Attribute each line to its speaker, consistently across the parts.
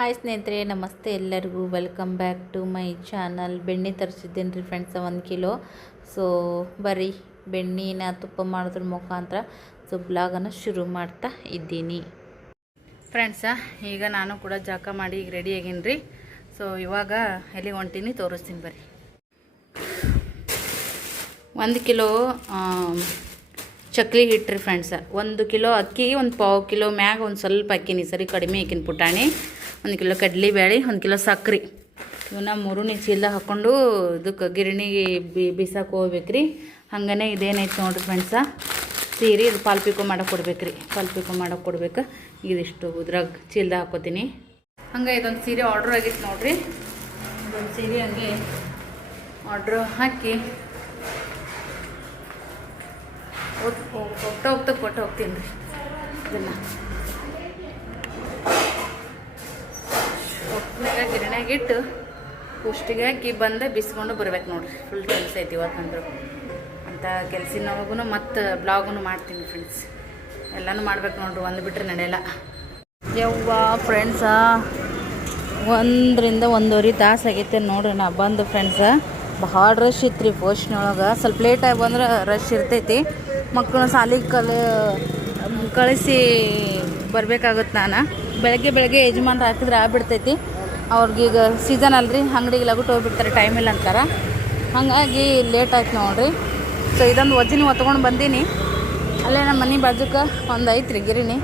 Speaker 1: Hi ಸ್ನೇಹಿತರೆ, ನಮಸ್ತೆ ಎಲ್ಲರಿಗೂ. Welcome back to my channel ಬೆಣ್ಣೆ ತರಿಸಿದ್ದೇನೆ ರೀ ಫ್ರೆಂಡ್ಸ್ ಒಂದು ಕಿಲೋ ಸೊ ಬರೀ ಬೆಣ್ಣೆನ ತುಪ್ಪ ಮಾಡೋದ್ರ ಮುಖಾಂತರ ಸೊ ಬ್ಲಾಗನ್ನು ಶುರು ಮಾಡ್ತಾ ಇದ್ದೀನಿ. ಫ್ರೆಂಡ್ಸ ಈಗ ನಾನು ಕೂಡ ಜಾಕ ಮಾಡಿ ಈಗ ರೆಡಿ ಆಗೀನಿ ರೀ. ಸೊ ಇವಾಗ ಎಲ್ಲಿಗೆ ಹೊಂಟೀನಿ ತೋರಿಸ್ತೀನಿ ಬರ್ರಿ. ಒಂದು ಕಿಲೋ ಚಕ್ಲಿ ಹಿಟ್ಟು ರೀ ಫ್ರೆಂಡ್ಸ ಒಂದು ಕಿಲೋ ಅಕ್ಕಿ ಒಂದು ಪಾವು ಕಿಲೋ ಮ್ಯಾಗ ಒಂದು ಸ್ವಲ್ಪ ಅಕ್ಕಿನಿ ಸರಿ, ಕಡಿಮೆ ಅಕ್ಕಿನ ಪುಟಾಣಿ. ಒಂದು ಕಿಲೋ ಕಡ್ಲಿ ಬೇಳೆ ಒಂದು ಕಿಲೋ ಸಕ್ರೆ. ಇವನ್ನ ಮೂರನೇ ಚೀಲ ಹಾಕ್ಕೊಂಡು ಇದಕ್ಕೆ ಗಿರಣಿಗೆ ಬಿ, ಬಿಸಾಕ್ ಹೋಗ್ಬೇಕು ರೀ ಹಾಗೇ ಇದೇನೈತೆ ನೋಡ್ರಿ ಫ್ರೆಂಡ್ಸ. ಸೀರೆ ಇದು ಪಾಲ್ಪಿಕೋ ಮಾಡೋಕೆ ಕೊಡ್ಬೇಕು ರೀ ಮಾಡೋಕೆ ಕೊಡ್ಬೇಕು. ಇದಿಷ್ಟು ಉದ್ರಾಗ ಚೀಲ್ದ ಹಾಕೋತೀನಿ. ಹಂಗೆ ಇದೊಂದು ಸೀರೆ ಆರ್ಡ್ರ್ ಆಗಿತ್ತು ನೋಡ್ರಿ. ಇದೊಂದು ಸೀರೆ ಹಂಗೆ ಆರ್ಡ್ರ್ ಹಾಕಿ ಒಟ್ಟು ಹೋಗ್- ಹೋಗ್ತಾ ಕೊಟ್ಟು ಹೋಗ್ತೀನಿ ರೀ ಇದನ್ನು ಒಪ್ಪನಾಗ ಗಿರಣ್ಯಾಗ ಇಟ್ಟು ಪುಷ್ಟಿಗೆ ಹಾಕಿ ಬಂದು ಬಿಸ್ಕೊಂಡು ಬರ್ಬೇಕು ನೋಡ್ರಿ. ಫುಲ್ ಕೆಲಸ ಐತಿ ಇವತ್ತಂದ್ರು ಅಂತ ಕೆಲಸಿನವಾಗೂ ಮತ್ತು ಬ್ಲಾಗುನು ಮಾಡ್ತೀನಿ ಫ್ರೆಂಡ್ಸ್ ಎಲ್ಲನೂ ಮಾಡ್ಬೇಕು ನೋಡ್ರಿ, ಒಂದು ಬಿಟ್ರೆ ನಡೆಯಲ್ಲ. ಯವ್ವ ಫ್ರೆಂಡ್ಸ ಒಂದರಿಂದ ಒಂದೂವರೆ ತಾಸು ಆಗೈತೆ ನೋಡ್ರಿ ನಾ ಬಂದು ಫ್ರೆಂಡ್ಸ ಭಾಳ ರಶ್ ಇತ್ತು ರೀ ಪೋಸ್ಟ್ನೊಳಗೆ ಸ್ವಲ್ಪ ಲೇಟಾಗಿ ಬಂದ್ರೆ ರಶ್ ಇರ್ತೈತಿ. ಮಕ್ಕಳು ಸಾಲಿಗೆ ಕಲ ಕಳಿಸಿ ಬರ್ಬೇಕಾಗುತ್ತೆ ನಾನು. ಬೆಳಗ್ಗೆ ಬೆಳಗ್ಗೆ ಯಜಮಾನ್ರು ಹಾಕಿದ್ರೆ ಆಗ್ಬಿಡ್ತೈತಿ. ಅವ್ರಿಗೀಗ ಸೀಸನ್ ಅಲ್ರಿ, ಅಂಗಡಿಗೆ ಲಗುಟ್ ಹೋಗ್ಬಿಡ್ತಾರೆ ಟೈಮ್ ಇಲ್ಲ ಅಂತಾರೆ. ಹಾಗಾಗಿ ಲೇಟ್ ಆಯ್ತು ನೋಡ್ರಿ. ಸೊ ಇದೊಂದು ಒಜಿನ ಹೊತ್ಕೊಂಡು ಬಂದೀನಿ. ಅಲ್ಲೇ ನಮ್ಮ ಮನೆ ಬಾಜುಕ ಒಂದು ಐತ್ರಿ ಗಿರಿನಿ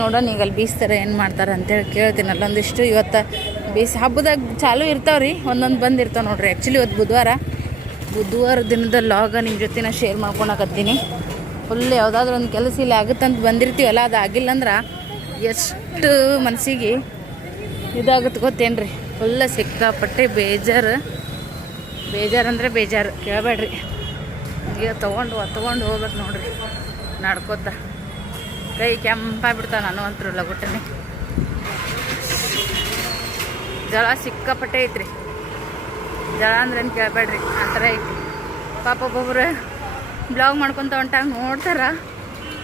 Speaker 1: ನೋಡೋಣ ಈಗ ಅಲ್ಲಿ ಬೀಸ್ತಾರೆ, ಏನು ಮಾಡ್ತಾರೆ ಅಂತೇಳಿ ಕೇಳ್ತೀನಿ. ಅಲ್ಲೊಂದಿಷ್ಟು ಇವತ್ತು ಬೀಸಿ ಹಬ್ಬದಾಗ ಚಾಲು ಇರ್ತಾವ್ರಿ, ಒಂದೊಂದು ಬಂದಿರ್ತಾವೆ ನೋಡ್ರಿ. ಆ್ಯಕ್ಚುಲಿ ಇವತ್ತು ಬುಧವಾರ. ಬುಧವಾರ ದಿನದ ಲಾಗ ನಿಮ್ಮ ಜೊತೆ ನಾ ಶೇರ್ ಮಾಡ್ಕೊಳಕತ್ತೀನಿ ಫುಲ್ ಯಾವುದಾದ್ರೂ ಒಂದು ಕೆಲಸ ಇಲ್ಲಿ ಆಗುತ್ತಂತ ಬಂದಿರ್ತೀವಲ್ಲ, ಅದು ಆಗಿಲ್ಲ ಅಂದ್ರೆ ಎಷ್ಟು ಮನಸ್ಸಿಗೆ ಇದಾಗುತ್ತೆ ಗೊತ್ತೇನ್ರಿ? ಫುಲ್ಲ ಸಿಕ್ಕಾಪಟ್ಟೆ ಬೇಜಾರು. ಬೇಜಾರು ಅಂದರೆ ಬೇಜಾರು. ಕೇಳಬೇಡ್ರಿ. ಈಗ ತೊಗೊಂಡು ತೊಗೊಂಡು ಹೋಗ್ಬೇಕು ನೋಡ್ರಿ. ನಡ್ಕೋತ. ಕೈ ಕೆಂಪಾಗ್ಬಿಡ್ತಾವ ನಾನು ಅಂತರು ಲಗುಟ್ಟನೆ. ಜಳ ಸಿಕ್ಕಾಪಟ್ಟೆ ಐತ್ರಿ. ಜಳ ಅಂದ್ರೆ ಏನು ಕೇಳಬೇಡ್ರಿ. ಆ ಥರ ಐತಿ ಪಾಪ ಒಬ್ಬೊಬ್ರು ಬ್ಲಾಗ್ ಮಾಡ್ಕೊತ ಹೊಂಟಾಗ ನೋಡ್ತಾರ.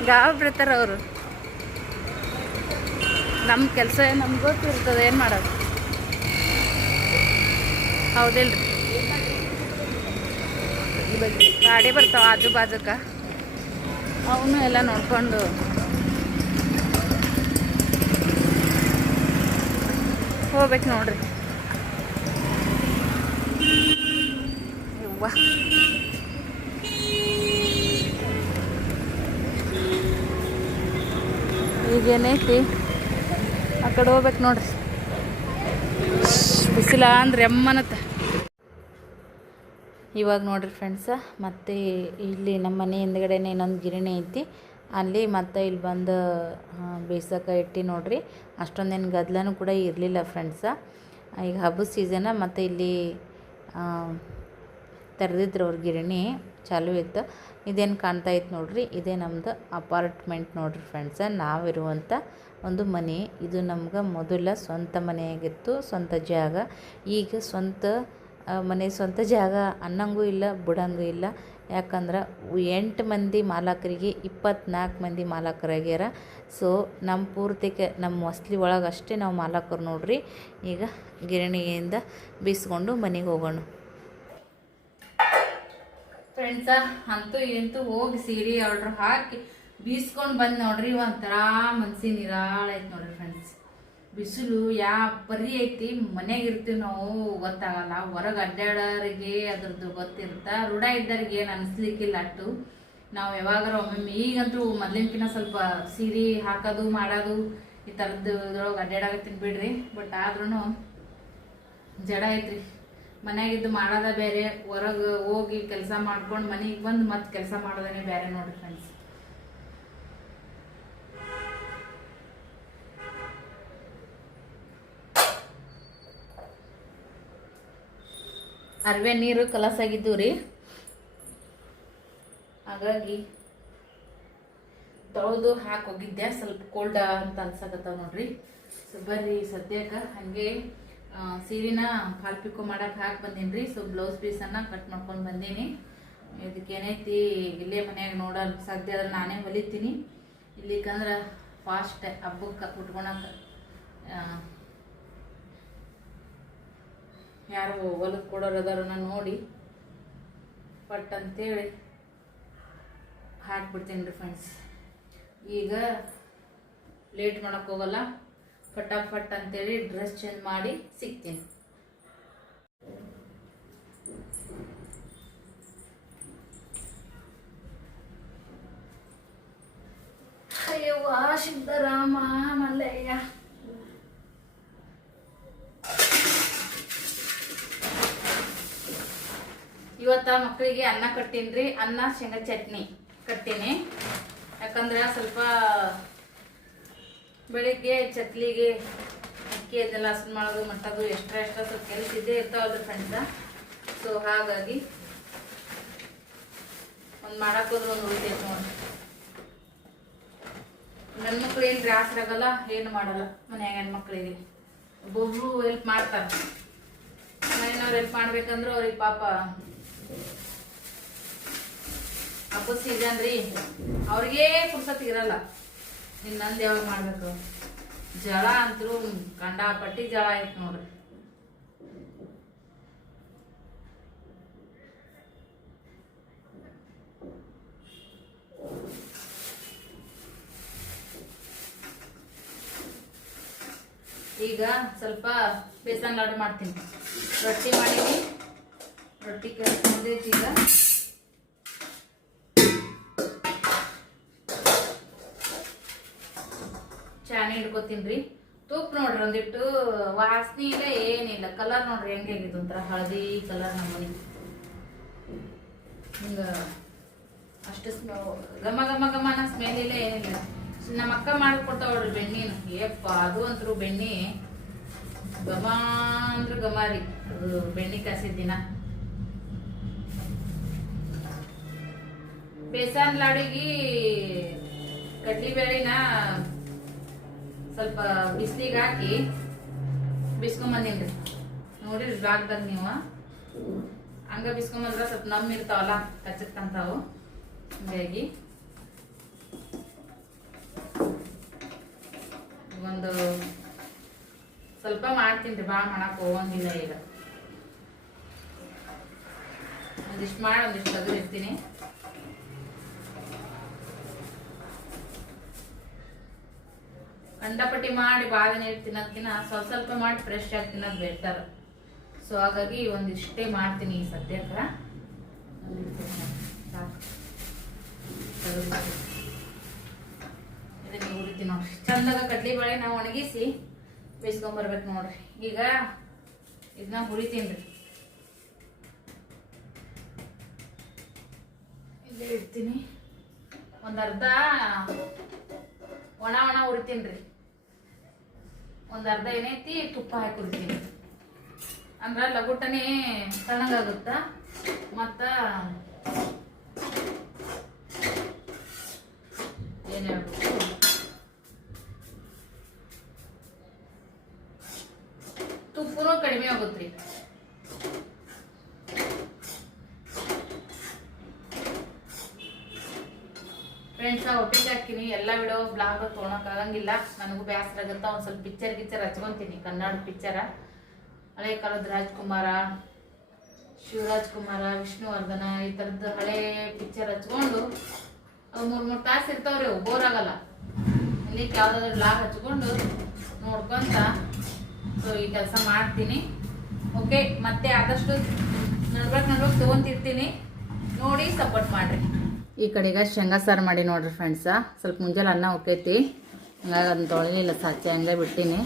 Speaker 1: ಗಾಬ್ ಬಿಡ್ತಾರ ಅವರು. ನಮ್ಮ ಕೆಲಸ ನಮ್ಗೆ ಗೊತ್ತಿರ್ತದೆ, ಏನು ಮಾಡೋದು? ಹೌದಿಲ್ರಿ. ಗಾಡಿ ಬರ್ತಾವ ಆಜು ಬಾಜುಕ. ಅವನು ಎಲ್ಲ ನೋಡ್ಕೊಂಡು ಹೋಗ್ಬೇಕು ನೋಡ್ರಿ. ಈಗೇನೈತಿ? ಕಡೆ ಹೋಗ್ಬೇಕು ನೋಡ್ರಿ. ಬಿಸಿಲ ಅಂದ್ರೆ ಎಮ್ಮನತ್ತ. ಇವಾಗ ನೋಡ್ರಿ ಫ್ರೆಂಡ್ಸ ಮತ್ತೆ ಇಲ್ಲಿ ನಮ್ಮ ಮನೆ ಹಿಂದ್ಗಡೆನೇ ಇನ್ನೊಂದು ಗಿರಣಿ ಐತಿ. ಅಲ್ಲಿ ಮತ್ತೆ ಇಲ್ಲಿ ಬಂದು ಬೇಸಕ ಇಟ್ಟು ನೋಡ್ರಿ. ಅಷ್ಟೊಂದೇನು ಗದ್ಲನೂ ಕೂಡ ಇರಲಿಲ್ಲ ಫ್ರೆಂಡ್ಸ ಈಗ ಹಬ್ಬದ ಸೀಸನ ಮತ್ತು ಇಲ್ಲಿ ತೆರೆದಿದ್ರು ಅವ್ರ ಗಿರಣಿ. ಚಾಲೂ ಇತ್ತು. ಇದೇನು ಕಾಣ್ತಾ ಇತ್ತು ನೋಡ್ರಿ, ಇದೇ ನಮ್ಮದು ಅಪಾರ್ಟ್ಮೆಂಟ್ ನೋಡ್ರಿ ಫ್ರೆಂಡ್ಸ ನಾವಿರುವಂಥ ಒಂದು ಮನೆ. ಇದು ನಮ್ಗೆ ಮೊದಲ ಸ್ವಂತ ಮನೆಯಾಗಿತ್ತು, ಸ್ವಂತ ಜಾಗ. ಈಗ ಸ್ವಂತ ಮನೆ ಸ್ವಂತ ಜಾಗ ಅನ್ನಂಗೂ ಇಲ್ಲ, ಬಿಡಂಗೂ ಇಲ್ಲ. ಯಾಕಂದ್ರೆ ಎಂಟು ಮಂದಿ ಮಾಲಕರಿಗೆ ಇಪ್ಪತ್ನಾಲ್ಕು ಮಂದಿ ಮಾಲಕರಾಗ್ಯಾರ. ಸೊ ನಮ್ಮ ಪೂರ್ತಿಗೆ ನಮ್ಮ ವಸ್ಲಿ ಒಳಗೆ ಅಷ್ಟೇ ನಾವು ಮಾಲಕರು ನೋಡ್ರಿ. ಈಗ ಗಿರಣಿಯಿಂದ ಬೀಸ್ಕೊಂಡು ಮನೆಗೆ ಹೋಗೋಣ. ಫ್ರೆಂಡ್ಸ ಅಂತೂ ಇಂತೂ ಹೋಗಿ ಸೀರೆ ಆರ್ಡ್ರ್ ಹಾಕಿ ಬೀಸ್ಕೊಂಡು ಬಂದು ನೋಡ್ರಿ, ಒಂಥರ ಮನ್ಸಿನ ನಿರಾಳ ಐತೆ ನೋಡ್ರಿ ಫ್ರೆಂಡ್ಸ್ ಬಿಸಿಲು ಯಾ ಪರಿ ಐತಿ ಮನೆಗೆ ಇರ್ತೀವಿ ನಾವು, ಗೊತ್ತಾಗಲ್ಲ. ಹೊರಗೆ ಅಡ್ಡಾಡೋರಿಗೆ ಅದ್ರದ್ದು ಗೊತ್ತಿರ್ತ ರೂಢ ಇದ್ದವ್ರಿಗೆ ಏನು ಅನಿಸ್ಲಿಕ್ಕಿಲ್ಲ ಅಟ್ಟು. ನಾವು ಯಾವಾಗಾರ ಒಮ್ಮೊಮ್ಮೆ, ಈಗಂತೂ ಮೊದ್ಲಿನ್ಕಿನ್ನ ಸ್ವಲ್ಪ ಸೀರೆ ಹಾಕೋದು, ಮಾಡೋದು, ಈ ಥರದ್ದು ಇದ್ರೊಳಗೆ ಅಡ್ಡಾಡಾಗತ್ತೀನಿ ಬಿಡ್ರಿ ಬಟ್ ಆದ್ರೂ ಜಡ ಐತ್ರಿ. ಮನ್ಯಾಗಿದ್ದು ಮಾಡೋದ ಬೇರೆ, ಹೊರಗೆ ಹೋಗಿ ಕೆಲಸ ಮಾಡ್ಕೊಂಡು ಮನೆಗೆ ಬಂದು ಮತ್ತೆ ಕೆಲಸ ಮಾಡೋದೇ ಬೇರೆ ನೋಡ್ರಿ ಫ್ರೆಂಡ್ಸ್ ಅರ್ವೆ ನೀರು ಕಲಸಾಗಿದ್ದು ರೀ ಹಾಗಾಗಿ ತೊಳೆದು ಹಾಕಿ ಹೋಗಿದ್ದೆ, ಸ್ವಲ್ಪ ಕೋಲ್ಡ್ ಅಂತ ಅನ್ಸಕತ್ತಾವ ನೋಡ್ರಿ. ಸೊ, ಬರ್ರಿ ಸದ್ಯಕ್ಕೆ, ಹಾಗೆ ಆ, ಫಾಲ್ ಪಿಕೋ ಮಾಡಕ್ಕೆ ಹಾಕಿ ಬಂದೀನಿ ರೀ ಸೊ ಬ್ಲೌಸ್ ಪೀಸನ್ನು ಕಟ್ ಮಾಡ್ಕೊಂಡು ಬಂದೀನಿ. ಇದಕ್ಕೆ ಏನೈತಿ ಇಲ್ಲೇ ಮನ್ಯಾಗ ನೋಡೋದು ಸಾಧ್ಯ ಆದ್ರೆ ನಾನೇ ಹೊಲಿತೀನಿ. ಇಲ್ಲಿಕಂದ್ರೆ ಫಾಸ್ಟ್ ಹಬ್ಬಕ್ಕೆ ಉಟ್ಕೊಳಕ್ಕೆ ಯಾರು ಹೊಲಕ್ಕೆ ಕೊಡೋರು ನೋಡಿ. ಪಟ್ ಅಂತೇಳಿ ಹಾಕ್ಬಿಡ್ತೀನಿ ರೀ ಫ್ರೆಂಡ್ಸ್ ಈಗ ಲೇಟ್ ಮಾಡಕ್ಕೆ ಹೋಗಲ್ಲ. ಫಟಾಫಟ್ ಅಂತೇಳಿ ಡ್ರೆಸ್ ಚೇಂಜ್ ಮಾಡಿ ಸಿಗ್ತೀನಿ. ಅಯ್ಯವ್ವ ರಾಮಾ ಮಲ್ಲಯ್ಯ ಇವತ್ತ ಮಕ್ಕಳಿಗೆ ಅನ್ನ ಕಟ್ಟೀನ್ರಿ ಅನ್ನ ಶೇಂಗಾ ಚಟ್ನಿ ಕಟ್ಟಿನಿ. ಯಾಕಂದ್ರೆ ಸ್ವಲ್ಪ ಬೆಳಿಗ್ಗೆ ಚಟ್ಲಿಗೆ ಅಕ್ಕಿ ಅದೆಲ್ಲ ಹಸನ್ ಮಾಡೋದು, ಮಟ್ಟದು, ಎಷ್ಟ್ರ ಎಕ್ಸ್ಟ್ರಾ ಸ್ವಲ್ಪ ಕೆಲಸ ಇದ್ದೇ ಇರ್ತಾವಲ್ರಿ ಫ್ರೆಂಡ್ಸ ಸೊ ಹಾಗಾಗಿ ಒಂದು ಮಾಡಕ್ಕೆ ಹೋದ್ರೆ ಒಂದು ಉಳಿತೈತೆ ನೋಡಿ ನನ್ನ ಮಕ್ಳು ಏನು ಆಗಲ್ಲ, ಏನು ಮಾಡಲ್ಲ ಮನ್ಯಾಗ ಹೆಣ್ಮಕ್ಳಿಗೆ. ಒಬ್ಬೊಬ್ರು ಹೆಲ್ಪ್ ಮಾಡ್ತಾರೆ. ಮನೆಯವ್ರು ಹೆಲ್ಪ್ ಮಾಡ್ಬೇಕಂದ್ರೆ ಅವ್ರಿಗೆ ಪಾಪ ಹಬ್ಬದ ಸೀಸನ್ ರೀ ಅವ್ರಿಗೆ ಪುರ್ಸತ್ ಇರಲ್ಲ ಇನ್ನು ನಂದು ಯಾವಾಗ ಮಾಡ್ಬೇಕು? ಜಳ ಅಂತರೂ ಕಂಡಾಪಟ್ಟಿ ಜಳ ಐತೆ ನೋಡ್ರಿ. ಈಗ ಸ್ವಲ್ಪ ಬೇಸನ್ ಲಾಡು ಮಾಡ್ತೀನಿ. ರೊಟ್ಟಿ ಮಾಡೀನಿ. ರೊಟ್ಟಿ ಮುಂದೈತಿ ಈಗ. ಚಾನೆ ಹಿಡ್ಕೊತೀನಿ ರೀ ತುಪ್ಪ ನೋಡ್ರಿ ಒಂದಿಟ್ಟು ವಾಸನೆ ಇಲ್ಲ ಏನಿಲ್ಲ. ಕಲರ್ ನೋಡ್ರಿ ಹೆಂಗೆ ಆಗಿದ್ದು ಒಂಥರ ಹಳದಿ ಕಲರ್ ನಮ್ಮನೆ. ಹಿಂಗ ಅಷ್ಟು ಸ್ಮೆ ಘಮ ಘಮ ಘಮ ಅನ್ನೋ ಸ್ಮೆಲ್ ಇಲ್ಲ ಏನಿಲ್ಲ. ನಮ್ಮ ಅಕ್ಕ ಮಾಡ್ಕೊಡ್ತಾವ ನೋಡ್ರಿ ಬೆಣ್ಣಿನ ಏಪ್ಪ, ಅದು ಅಂತರು ಬೆಣ್ಣೆ. ಘಮ ಅಂದ್ರೆ ಘಮ ರೀ. ಅದು ಬೆಣ್ಣಿ ಕಾಸಿದ್ದಿನ ಬೇಸನ್ ಲಾಡಿಗೆ ಕಡ್ಲಿಬೇಳಿನ ಸ್ವಲ್ಪ ಬಿಸಿಲಿಗೆ ಹಾಕಿ ಬಿಸ್ಕೊಂಬಂದಿನಿ ನೋಡಿ ಬ್ಲಾಗ್ದಾಗ ನೀವು. ಹಂಗ ಬಿಸ್ಕೊಂಬಂದ್ರೆ ಸ್ವಲ್ಪ ನಮ್ಮ ಇರ್ತಾವಲ್ಲ ಕಚ್ಚಕ್ಕಂತಾವು ಹೀಗಾಗಿ ಒಂದು ಸ್ವಲ್ಪ ಮಾಡ್ತೀನಿ ಭಾಳ ಮಾಡಕ್ ಹೋಗಂಗಿಲ್ಲ ಈಗ. ಒಂದಿಷ್ಟು ಮಾಡಿ, ಒಂದಿಷ್ಟು ತೆಗೆದು ಕಂಡಪಟ್ಟಿ ಮಾಡಿ ಬಾವಿ ನೀರು ತಿನ್ನೋದ್ಕಿನ ಸ್ವಲ್ಪ ಸ್ವಲ್ಪ ಮಾಡಿ ಫ್ರೆಶ್ ಆಗಿ ತಿನ್ನೋದು ಬೆಟರ್ ಸೊ ಹಾಗಾಗಿ ಒಂದಿಷ್ಟೇ ಮಾಡ್ತೀನಿ ಈ ಸದ್ಯಕ್ಕೆ. ನೋಡ್ರಿ ಚಂದಾಗ ಕಡ್ಲಿ ಬೇಳೆ ನಾವು ಒಣಗಿಸಿ ಬೇಯಿಸ್ಕೊಂಬರ್ಬೇಕು ನೋಡ್ರಿ. ಈಗ ಇದನ್ನ ಹುರಿತೀನಿ ರೀ. ಇಲ್ಲೇ ಇಡ್ತೀನಿ ಒಂದು ಅರ್ಧ ಒಣ ಒಣ ಉರಿತೀನಿ ರೀ. ಒಂದು ಅರ್ಧ ಏನೈತಿ ತುಪ್ಪ ಹಾಕಿ ಅಂದ್ರೆ ಲಗುಟನೆ ತಣ್ಣಗಾಗುತ್ತ. ಮತ್ತು ಏನು ಹೇಳ್ಬೇಕು ತುಪ್ಪನೂ ಕಡಿಮೆ ಆಗುತ್ತೆ ರೀ ಫ್ರೆಂಡ್ಸ್ ಒಟ್ಟಿಗೆ ಹಾಕ್ತೀನಿ ಎಲ್ಲ ವಿಡಿಯೋ ಬ್ಲಾಗ್ ತೊಗೊಳಕ್ ಆಗಂಗಿಲ್ಲ. ನನಗೂ ಬೇಸರ ಆಗುತ್ತೆ ಒಂದು ಸ್ವಲ್ಪ ಪಿಕ್ಚರ್ ಗಿಚ್ಚರ್ ಹಚ್ಕೊತೀನಿ. ಕನ್ನಡ ಪಿಕ್ಚರ ಹಳೆ ಕಾಲದ ರಾಜ್ಕುಮಾರ ಶಿವರಾಜ್ ಕುಮಾರ ವಿಷ್ಣುವರ್ಧನ, ಈ ಥರದ್ದು ಹಳೆ ಪಿಕ್ಚರ್ ಹಚ್ಕೊಂಡು ಮೂರು ಮೂರು ತಾಸು ಇರ್ತಾವ್ರಿ ಬೋರ್ ಆಗಲ್ಲ. ಇಲ್ಲಿ ಯಾವ್ದಾದ್ರು ಬ್ಲಾಗ್ ಹಚ್ಕೊಂಡು ನೋಡ್ಕೊಂತ ಸೊ, ಈ ಕೆಲಸ ಮಾಡ್ತೀನಿ. ಓಕೆ ಮತ್ತೆ ಆದಷ್ಟು ನಡ್ಬೇಕು ನಡ್ಬೇಕು ತೊಗೊಂತಿರ್ತೀನಿ. ನೋಡಿ ಸಪೋರ್ಟ್ ಮಾಡ್ರಿ. ಈ ಕಡೆಗೆ ಶೇಂಗಾ ಸಾರು ಮಾಡಿ ನೋಡ್ರಿ ಫ್ರೆಂಡ್ಸ ಸ್ವಲ್ಪ ಮುಂಜಾನೆ ಅನ್ನ ಹೋಗೈತಿ ಹಂಗಾಗಿ ಅದನ್ನ ತೊಳಿಲಿಲ್ಲ ಸಾಚೆ ಹಂಗೆ ಬಿಟ್ಟಿನಿ.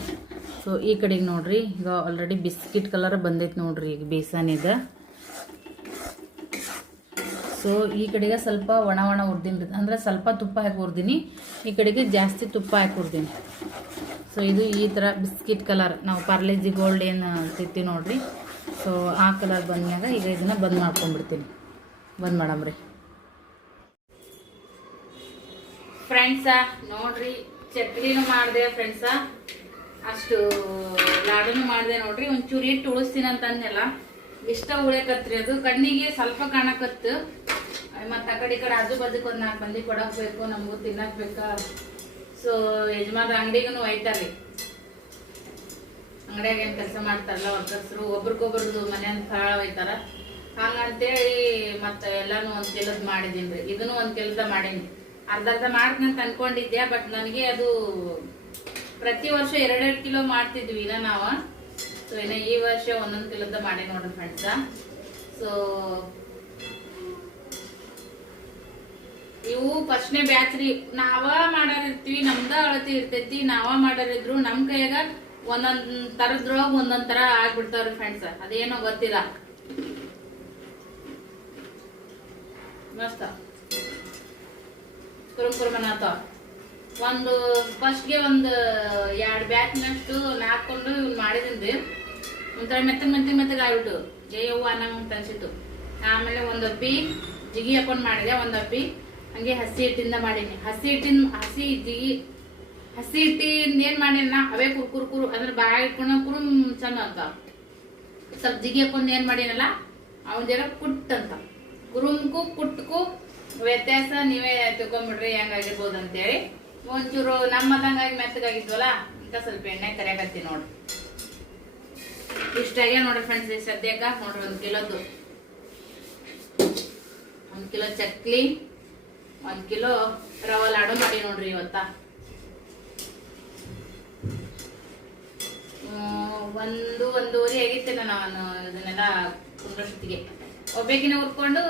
Speaker 1: ಸೊ ಈ ಕಡೆಗೆ ನೋಡ್ರಿ, ಈಗ ಆಲ್ರೆಡಿ ಬಿಸ್ಕಿಟ್ ಕಲರ್ ಬಂದೈತೆ ನೋಡ್ರಿ ಈಗ ಬೇಸನಿಗೆ ಸೊ ಈ ಕಡೆಗೆ ಸ್ವಲ್ಪ ಒಣ ಒಣ ಹುರ್ದಿನಿ ಅಂದ್ರೆ ಸ್ವಲ್ಪ ತುಪ್ಪ ಹಾಕಿ ಹುರ್ದಿನಿ. ಈ ಕಡೆಗೆ ಜಾಸ್ತಿ ತುಪ್ಪ ಹಾಕಿ ಹುರ್ದಿನಿ. ಸೊ ಇದು ಈ ಥರ ಬಿಸ್ಕಿಟ್ ಕಲರ್ ನಾವು ಪಾರ್ಲೇಜಿ ಗೋಲ್ಡ್ ಏನು ತಿಂತೀವಿ ನೋಡ್ರಿ. ಸೊ ಆ ಕಲರ್ ಬಂದ್ಮ್ಯಾಗ ಈಗ ಇದನ್ನು ಬಂದ್ ಮಾಡ್ಕೊಂಡ್ಬಿಡ್ತೀನಿ. ಬಂದ್ ಮಾಡಮ್ರಿ. ಫ್ರೆಂಡ್ಸ ನೋಡ್ರಿ ಚಕ್ಲಿನೂ ಮಾಡಿದೆ ಫ್ರೆಂಡ್ಸ ಅಷ್ಟು ಲಾಡುನು ಮಾಡಿದೆ ನೋಡ್ರಿ, ಒಂಚೂರು ಇಟ್ಟು ಉಳಿಸ್ತೀನಿ ಅಂತ ಅಂದೆಲ್ಲ ಇಷ್ಟ ಉಳಿಯಕತ್ರಿ ಅದು. ಕಣ್ಣಿಗೆ ಸ್ವಲ್ಪ ಕಾಣಕತ್ತು. ಮತ್ತು ಆ ಕಡೆ ಈ ಕಡೆ ಆಜು ಬಾಜುಕ್ ಒಂದು ನಾಲ್ಕು ಮಂದಿ ಕೊಡಕ್ ಬೇಕು, ನಮಗೂ ತಿನ್ನಕ್ ಬೇಕಾ? ಸೊ ಯಜಮಾನ ಅಂಗಡಿಗೂ ಒಯ್ತಾರ್ರಿ. ಅಂಗಡಿಯಾಗ ಏನು ಕೆಲಸ ಮಾಡ್ತಾರಲ್ಲ ವರ್ಕರ್ಸ್ರು ಒಬ್ರಿಗೊಬ್ರದ್ದು ಮನೆಯಂತ ಹಾಳ ಒಯ್ತಾರ. ಹಂಗಂತೇಳಿ ಮತ್ತೆ ಎಲ್ಲಾನು ಒಂದ್ ಕೆಲಸ ಮಾಡಿದೀನಿ ಇದನ್ನು ಒಂದ್ ಕೆಲಸ ಮಾಡೀನಿ. ಅರ್ಧ ಅರ್ಧ ಮಾಡ್ಕಂತ ಅನ್ಕೊಂಡಿದ್ದೆ ಬಟ್ ನನಗೆ ಅದು ಪ್ರತಿ ವರ್ಷ ಎರಡೆರಡು ಕಿಲೋ ಮಾಡ್ತಿದ್ವಿ ಇಲ್ಲ ನಾವು. ಸೊ ಏನೋ ಈ ವರ್ಷ ಒಂದೊಂದು ಕಿಲೋದ ಮಾಡಿ ನೋಡ್ರಿ ಫ್ರೆಂಡ್ಸ ಸೊ ಇವು ಫಸ್ಟ್ನೇ ಬ್ಯಾಚ್ ರೀ. ನಾವ ಮಾಡಾರಿರ್ತೀವಿ ನಮ್ದ ಅಳತಿ ಇರ್ತೈತಿ. ನಾವ ಮಾಡಾರಿದ್ರು ನಮ್ ಕೈಯಾಗ ಒಂದೊಂದ್ ತರದ್ರೊಳಗ ಒಂದೊಂದ್ ತರ ಆಗ್ಬಿಡ್ತಾವ್ರಿ ಫ್ರೆಂಡ್ಸ್ ಅದೇನೋ ಗೊತ್ತಿಲ್ಲ. ಮಸ್ತ. ಕುರುಮ್ ಕುರುಮನ ಆತಾವ ಒಂದು ಫಸ್ಟ್ಗೆ ಒಂದು ಎರಡು ಬ್ಯಾಟ್ನಷ್ಟು ನಾಕೊಂಡು ಇವ್ನು ಮಾಡಿದ್ರಿ ಒಂಥರ ಮೆತ್ತಗೆ ಮೆತ್ತಿ ಮೆತ್ತಗೆ ಆಗ್ಬಿಟ್ಟು. ಜಯವ್ವ ಅನ್ನಂಗ್ ಅನ್ಸಿತ್ತು. ಆಮೇಲೆ ಒಂದು ಅಪ್ಪಿ, ಜಿಗಿ ಹಾಕೊಂಡು ಮಾಡಿದೆ, ಒಂದು ಅಪ್ಪಿ. ಹಂಗೆ ಹಸಿ ಹಿಟ್ಟಿಂದ ಮಾಡೀನಿ. ಹಸಿ ಹಿಟ್ಟಿನ, ಹಸಿ ಜಿಗಿ ಹಸಿ ಹಿಟ್ಟಿಂದ ಏನು ಮಾಡೀನಿ ಅವೇ ಕುರು ಕುರು ಕುರು ಅಂದ್ರೆ ಬಾಯಿ ಇಟ್ಕೊಂಡು ಕುರುಮ್ ಚಂದ ಅಂತ. ಸ್ವಲ್ಪ ಜಿಗಿ ಹಾಕೊಂಡು ಏನು ಮಾಡೀನಲ್ಲ ಅವನ ಜರ ಕುಟ್ ಅಂತ. ಕುರುಮ್ಕು ಕುಟ್ಕು ವ್ಯತ್ಯಾಸ ನೀವೇ ತಿಳ್ಕೊಂಡ್ಬಿಡ್ರಿ ಹೆಂಗಾಗಿರ್ಬೋದು ಅಂತೇಳಿ ಒಂಚೂರು ನಮ್ಮ ಮದಂಗಾಗಿ ಮೆತ್ತಗಾಗಿದ್ವಲ್ಲ ಅಂತ ಸ್ವಲ್ಪ ಎಣ್ಣೆ ಕರಿಯಾಕತ್ತಿ ನೋಡ್ರಿ ಇಷ್ಟಾಗೆ ನೋಡ್ರಿ ಫ್ರೆಂಡ್ಸ್ ಸದ್ಯಕ್ಕ, ನೋಡ್ರಿ ಒಂದ್ ಕಿಲೋದು ಒಂದು ಕಿಲೋ ಚಕ್ಲಿ, ಒಂದ್ ಕಿಲೋ ರವಾ ಲಾಡು ಮಾಡಿ ನೋಡ್ರಿ ಇವತ್ತ. ಒಂದು, ಒಂದೂವರೆ ಆಗಿತ್ತೇನ ನಾನು ಇದನ್ನೆಲ್ಲ ಕುಂದ್ರಷ್ಟೊತ್ತಿಗೆ ಒಬ್ಬಾಕಿನ ಹುರ್ಕೊಂಡು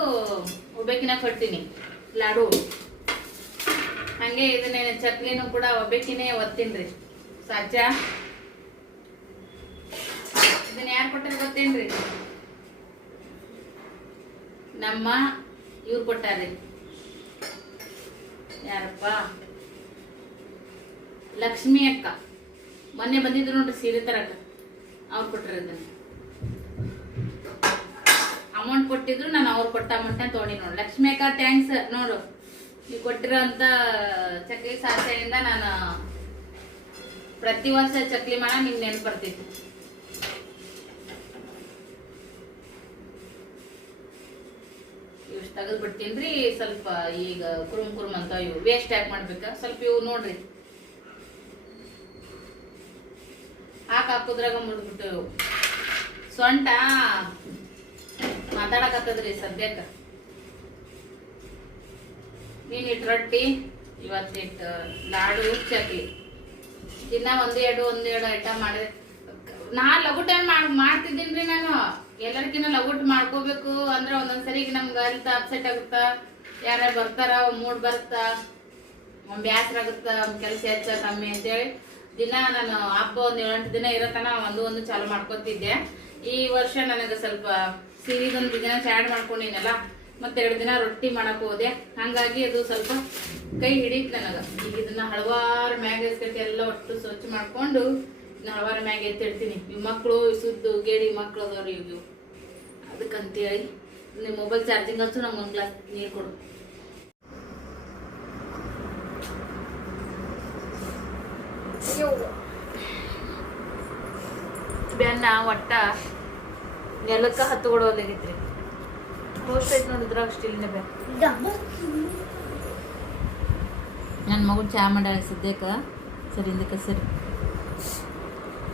Speaker 1: ಒಬ್ಬಕಿನ ಕಟ್ತೀನಿ ಲಾಡು. ಹಂಗೆ ಇದನ್ನೇ ಚಕ್ಲಿನೂ ಕೂಡ ಒಬ್ಬಕಿನೇ ಒತ್ತೀನ್ರಿ ಸಾಚ ಇದನ್ನ ಯಾರು ಕೊಟ್ಟಾರ ಗೊತ್ತೇನ್ರಿ ನಮ್ಮ ಇವ್ರು ಕೊಟ್ಟಾರ್ರಿ ಯಾರಪ್ಪ? ಲಕ್ಷ್ಮಿ ಅಕ್ಕ. ಮೊನ್ನೆ ಬಂದಿದ್ರು ನೋಡ್ರಿ ಸೀರೆ ತರಕ. ಅವ್ರು ಕೊಟ್ಟಾರ ಅಮೌಂಟ್ ಕೊಟ್ಟಿದ್ರು ನಾನು ಅವ್ರು ಕೊಟ್ಟ ಅಮೌಂಟ್ ತೊಗೊಂಡಿ ನೋಡು. ಲಕ್ಷ್ಮಿ ಅಕ್ಕ ಥ್ಯಾಂಕ್ಸ್ ನೋಡು. ನೀವು ಕೊಟ್ಟಿರೋಂಥ ಚಕ್ಲಿ ಸಾಸೆಯಿಂದ ನಾನು ಪ್ರತಿ ವರ್ಷ ಚಕ್ಲಿ ಮಾಡ ನಿಮ್ಗೆ ನೆನಪು ಬರ್ತೈತಿ ಇಷ್ಟು ತೆಗೆದು ಬಿಡ್ತೀನಿ ಸ್ವಲ್ಪ ಈಗ ಕುರುಮ್ ಕುರುಮ್ ಅಂತ ಇವು ವೇಸ್ಟ್ ಯಾಕೆ ಮಾಡ್ಬೇಕ? ಸ್ವಲ್ಪ ಇವು ನೋಡ್ರಿ. ಹಾಕಿ ಇವು ಸೊಂಟ ಮಾತಾಡಕತ್ತದ್ರಿ ಸದ್ಯಕ್ಕ. ನೀನಿಟ್ಟು ರೊಟ್ಟಿ ಇವತ್ತಿಟ್ಟು ಲಾಡು, ಚಕ್ಲಿ. ದಿನ ಒಂದು ಎರಡು ಒಂದು ಎರಡು ಐಟಮ್ ಮಾಡಿದ್ರೆ ನಾ ಲಘು ಟೈಮ್ ಮಾಡ್ತಿದ್ದೀನಿ ನಾನು. ಎಲ್ಲರಿಗಿನ್ನ ಲಘುಟ್ ಮಾಡ್ಕೋಬೇಕು ಅಂದ್ರೆ ಒಂದೊಂದ್ಸರಿ ನಮ್ಗೆ ಹೆಲ್ತ್ ಅಪ್ಸೆಟ್ ಆಗುತ್ತಾ? ಯಾರ್ಯಾರು ಬರ್ತಾರ ಮೂಡ್ ಬರುತ್ತಾ? ಬ್ಯಾಸರ ಆಗುತ್ತ? ಕೆಲಸ ಹೆಚ್ಚ, ಕಮ್ಮಿ ಅಂತೇಳಿ ದಿನ ನಾನು ಹಬ್ಬ ಒಂದ್ ಏಳೆಂಟು ದಿನ ಇರತನ ಒಂದು ಒಂದು ಚಾಲು ಮಾಡ್ಕೊತಿದ್ದೆ. ಈ ವರ್ಷ ನನಗೆ ಸ್ವಲ್ಪ ಸೀರೀಸ್ ಒಂದು ದಿನ ಆ್ಯಡ್ ಮಾಡ್ಕೊಂಡಿನಲ್ಲ ಮತ್ತೆ ಎರಡು ದಿನ ರೊಟ್ಟಿ ಮಾಡಕ್ ಹೋದೆ. ಹಂಗಾಗಿ ಅದು ಸ್ವಲ್ಪ ಕೈ ಹಿಡಿತ್ ನನಗ. ಈಗ ಇದನ್ನ ಹಲವಾರು ಮ್ಯಾಗ ಎಸ್ಕಟ್ಟಿ ಎಲ್ಲ ಒಟ್ಟು ಸ್ವಚ್ಛ ಮಾಡ್ಕೊಂಡು ಹಲವಾರು ಮ್ಯಾಗ ಎತ್ತಿಡ್ತೀನಿ ಇವ್ ಮಕ್ಕಳು ಸುದ್ದು, ಗೇಡಿ ಮಕ್ಳು ಅದಾವ್ರಿ ಇವು ಅದಕ್ಕಂತೇಳಿ ನಿಮ್ಮ ಮೊಬೈಲ್ ಚಾರ್ಜಿಂಗ್ ಅಂತೂ ನಮ್ಗೆ ಒಂದು ಗ್ಲಾಸ್ ನೀರು ಕೊಡು. ಬೆನ್ನ ಒಟ್ಟ ನೆಲಕ್ಕ ಹತ್ತು ಕೊಡೋದಾಗೈತ್ರಿ ಪೋಸ್ಟ್ ಐತೆ ನೋಡಿದ್ರ ಸ್ಟೀಲಿನ ಬ್ಯಾನ್ ನನ್ನ ಮಗು ಚಾ ಮಾಡ್ಯಾಳ ಸದ್ಯಕ್ಕೆ ಸರಿ ಹಿಂದಕ್ಕೆ ಸರಿ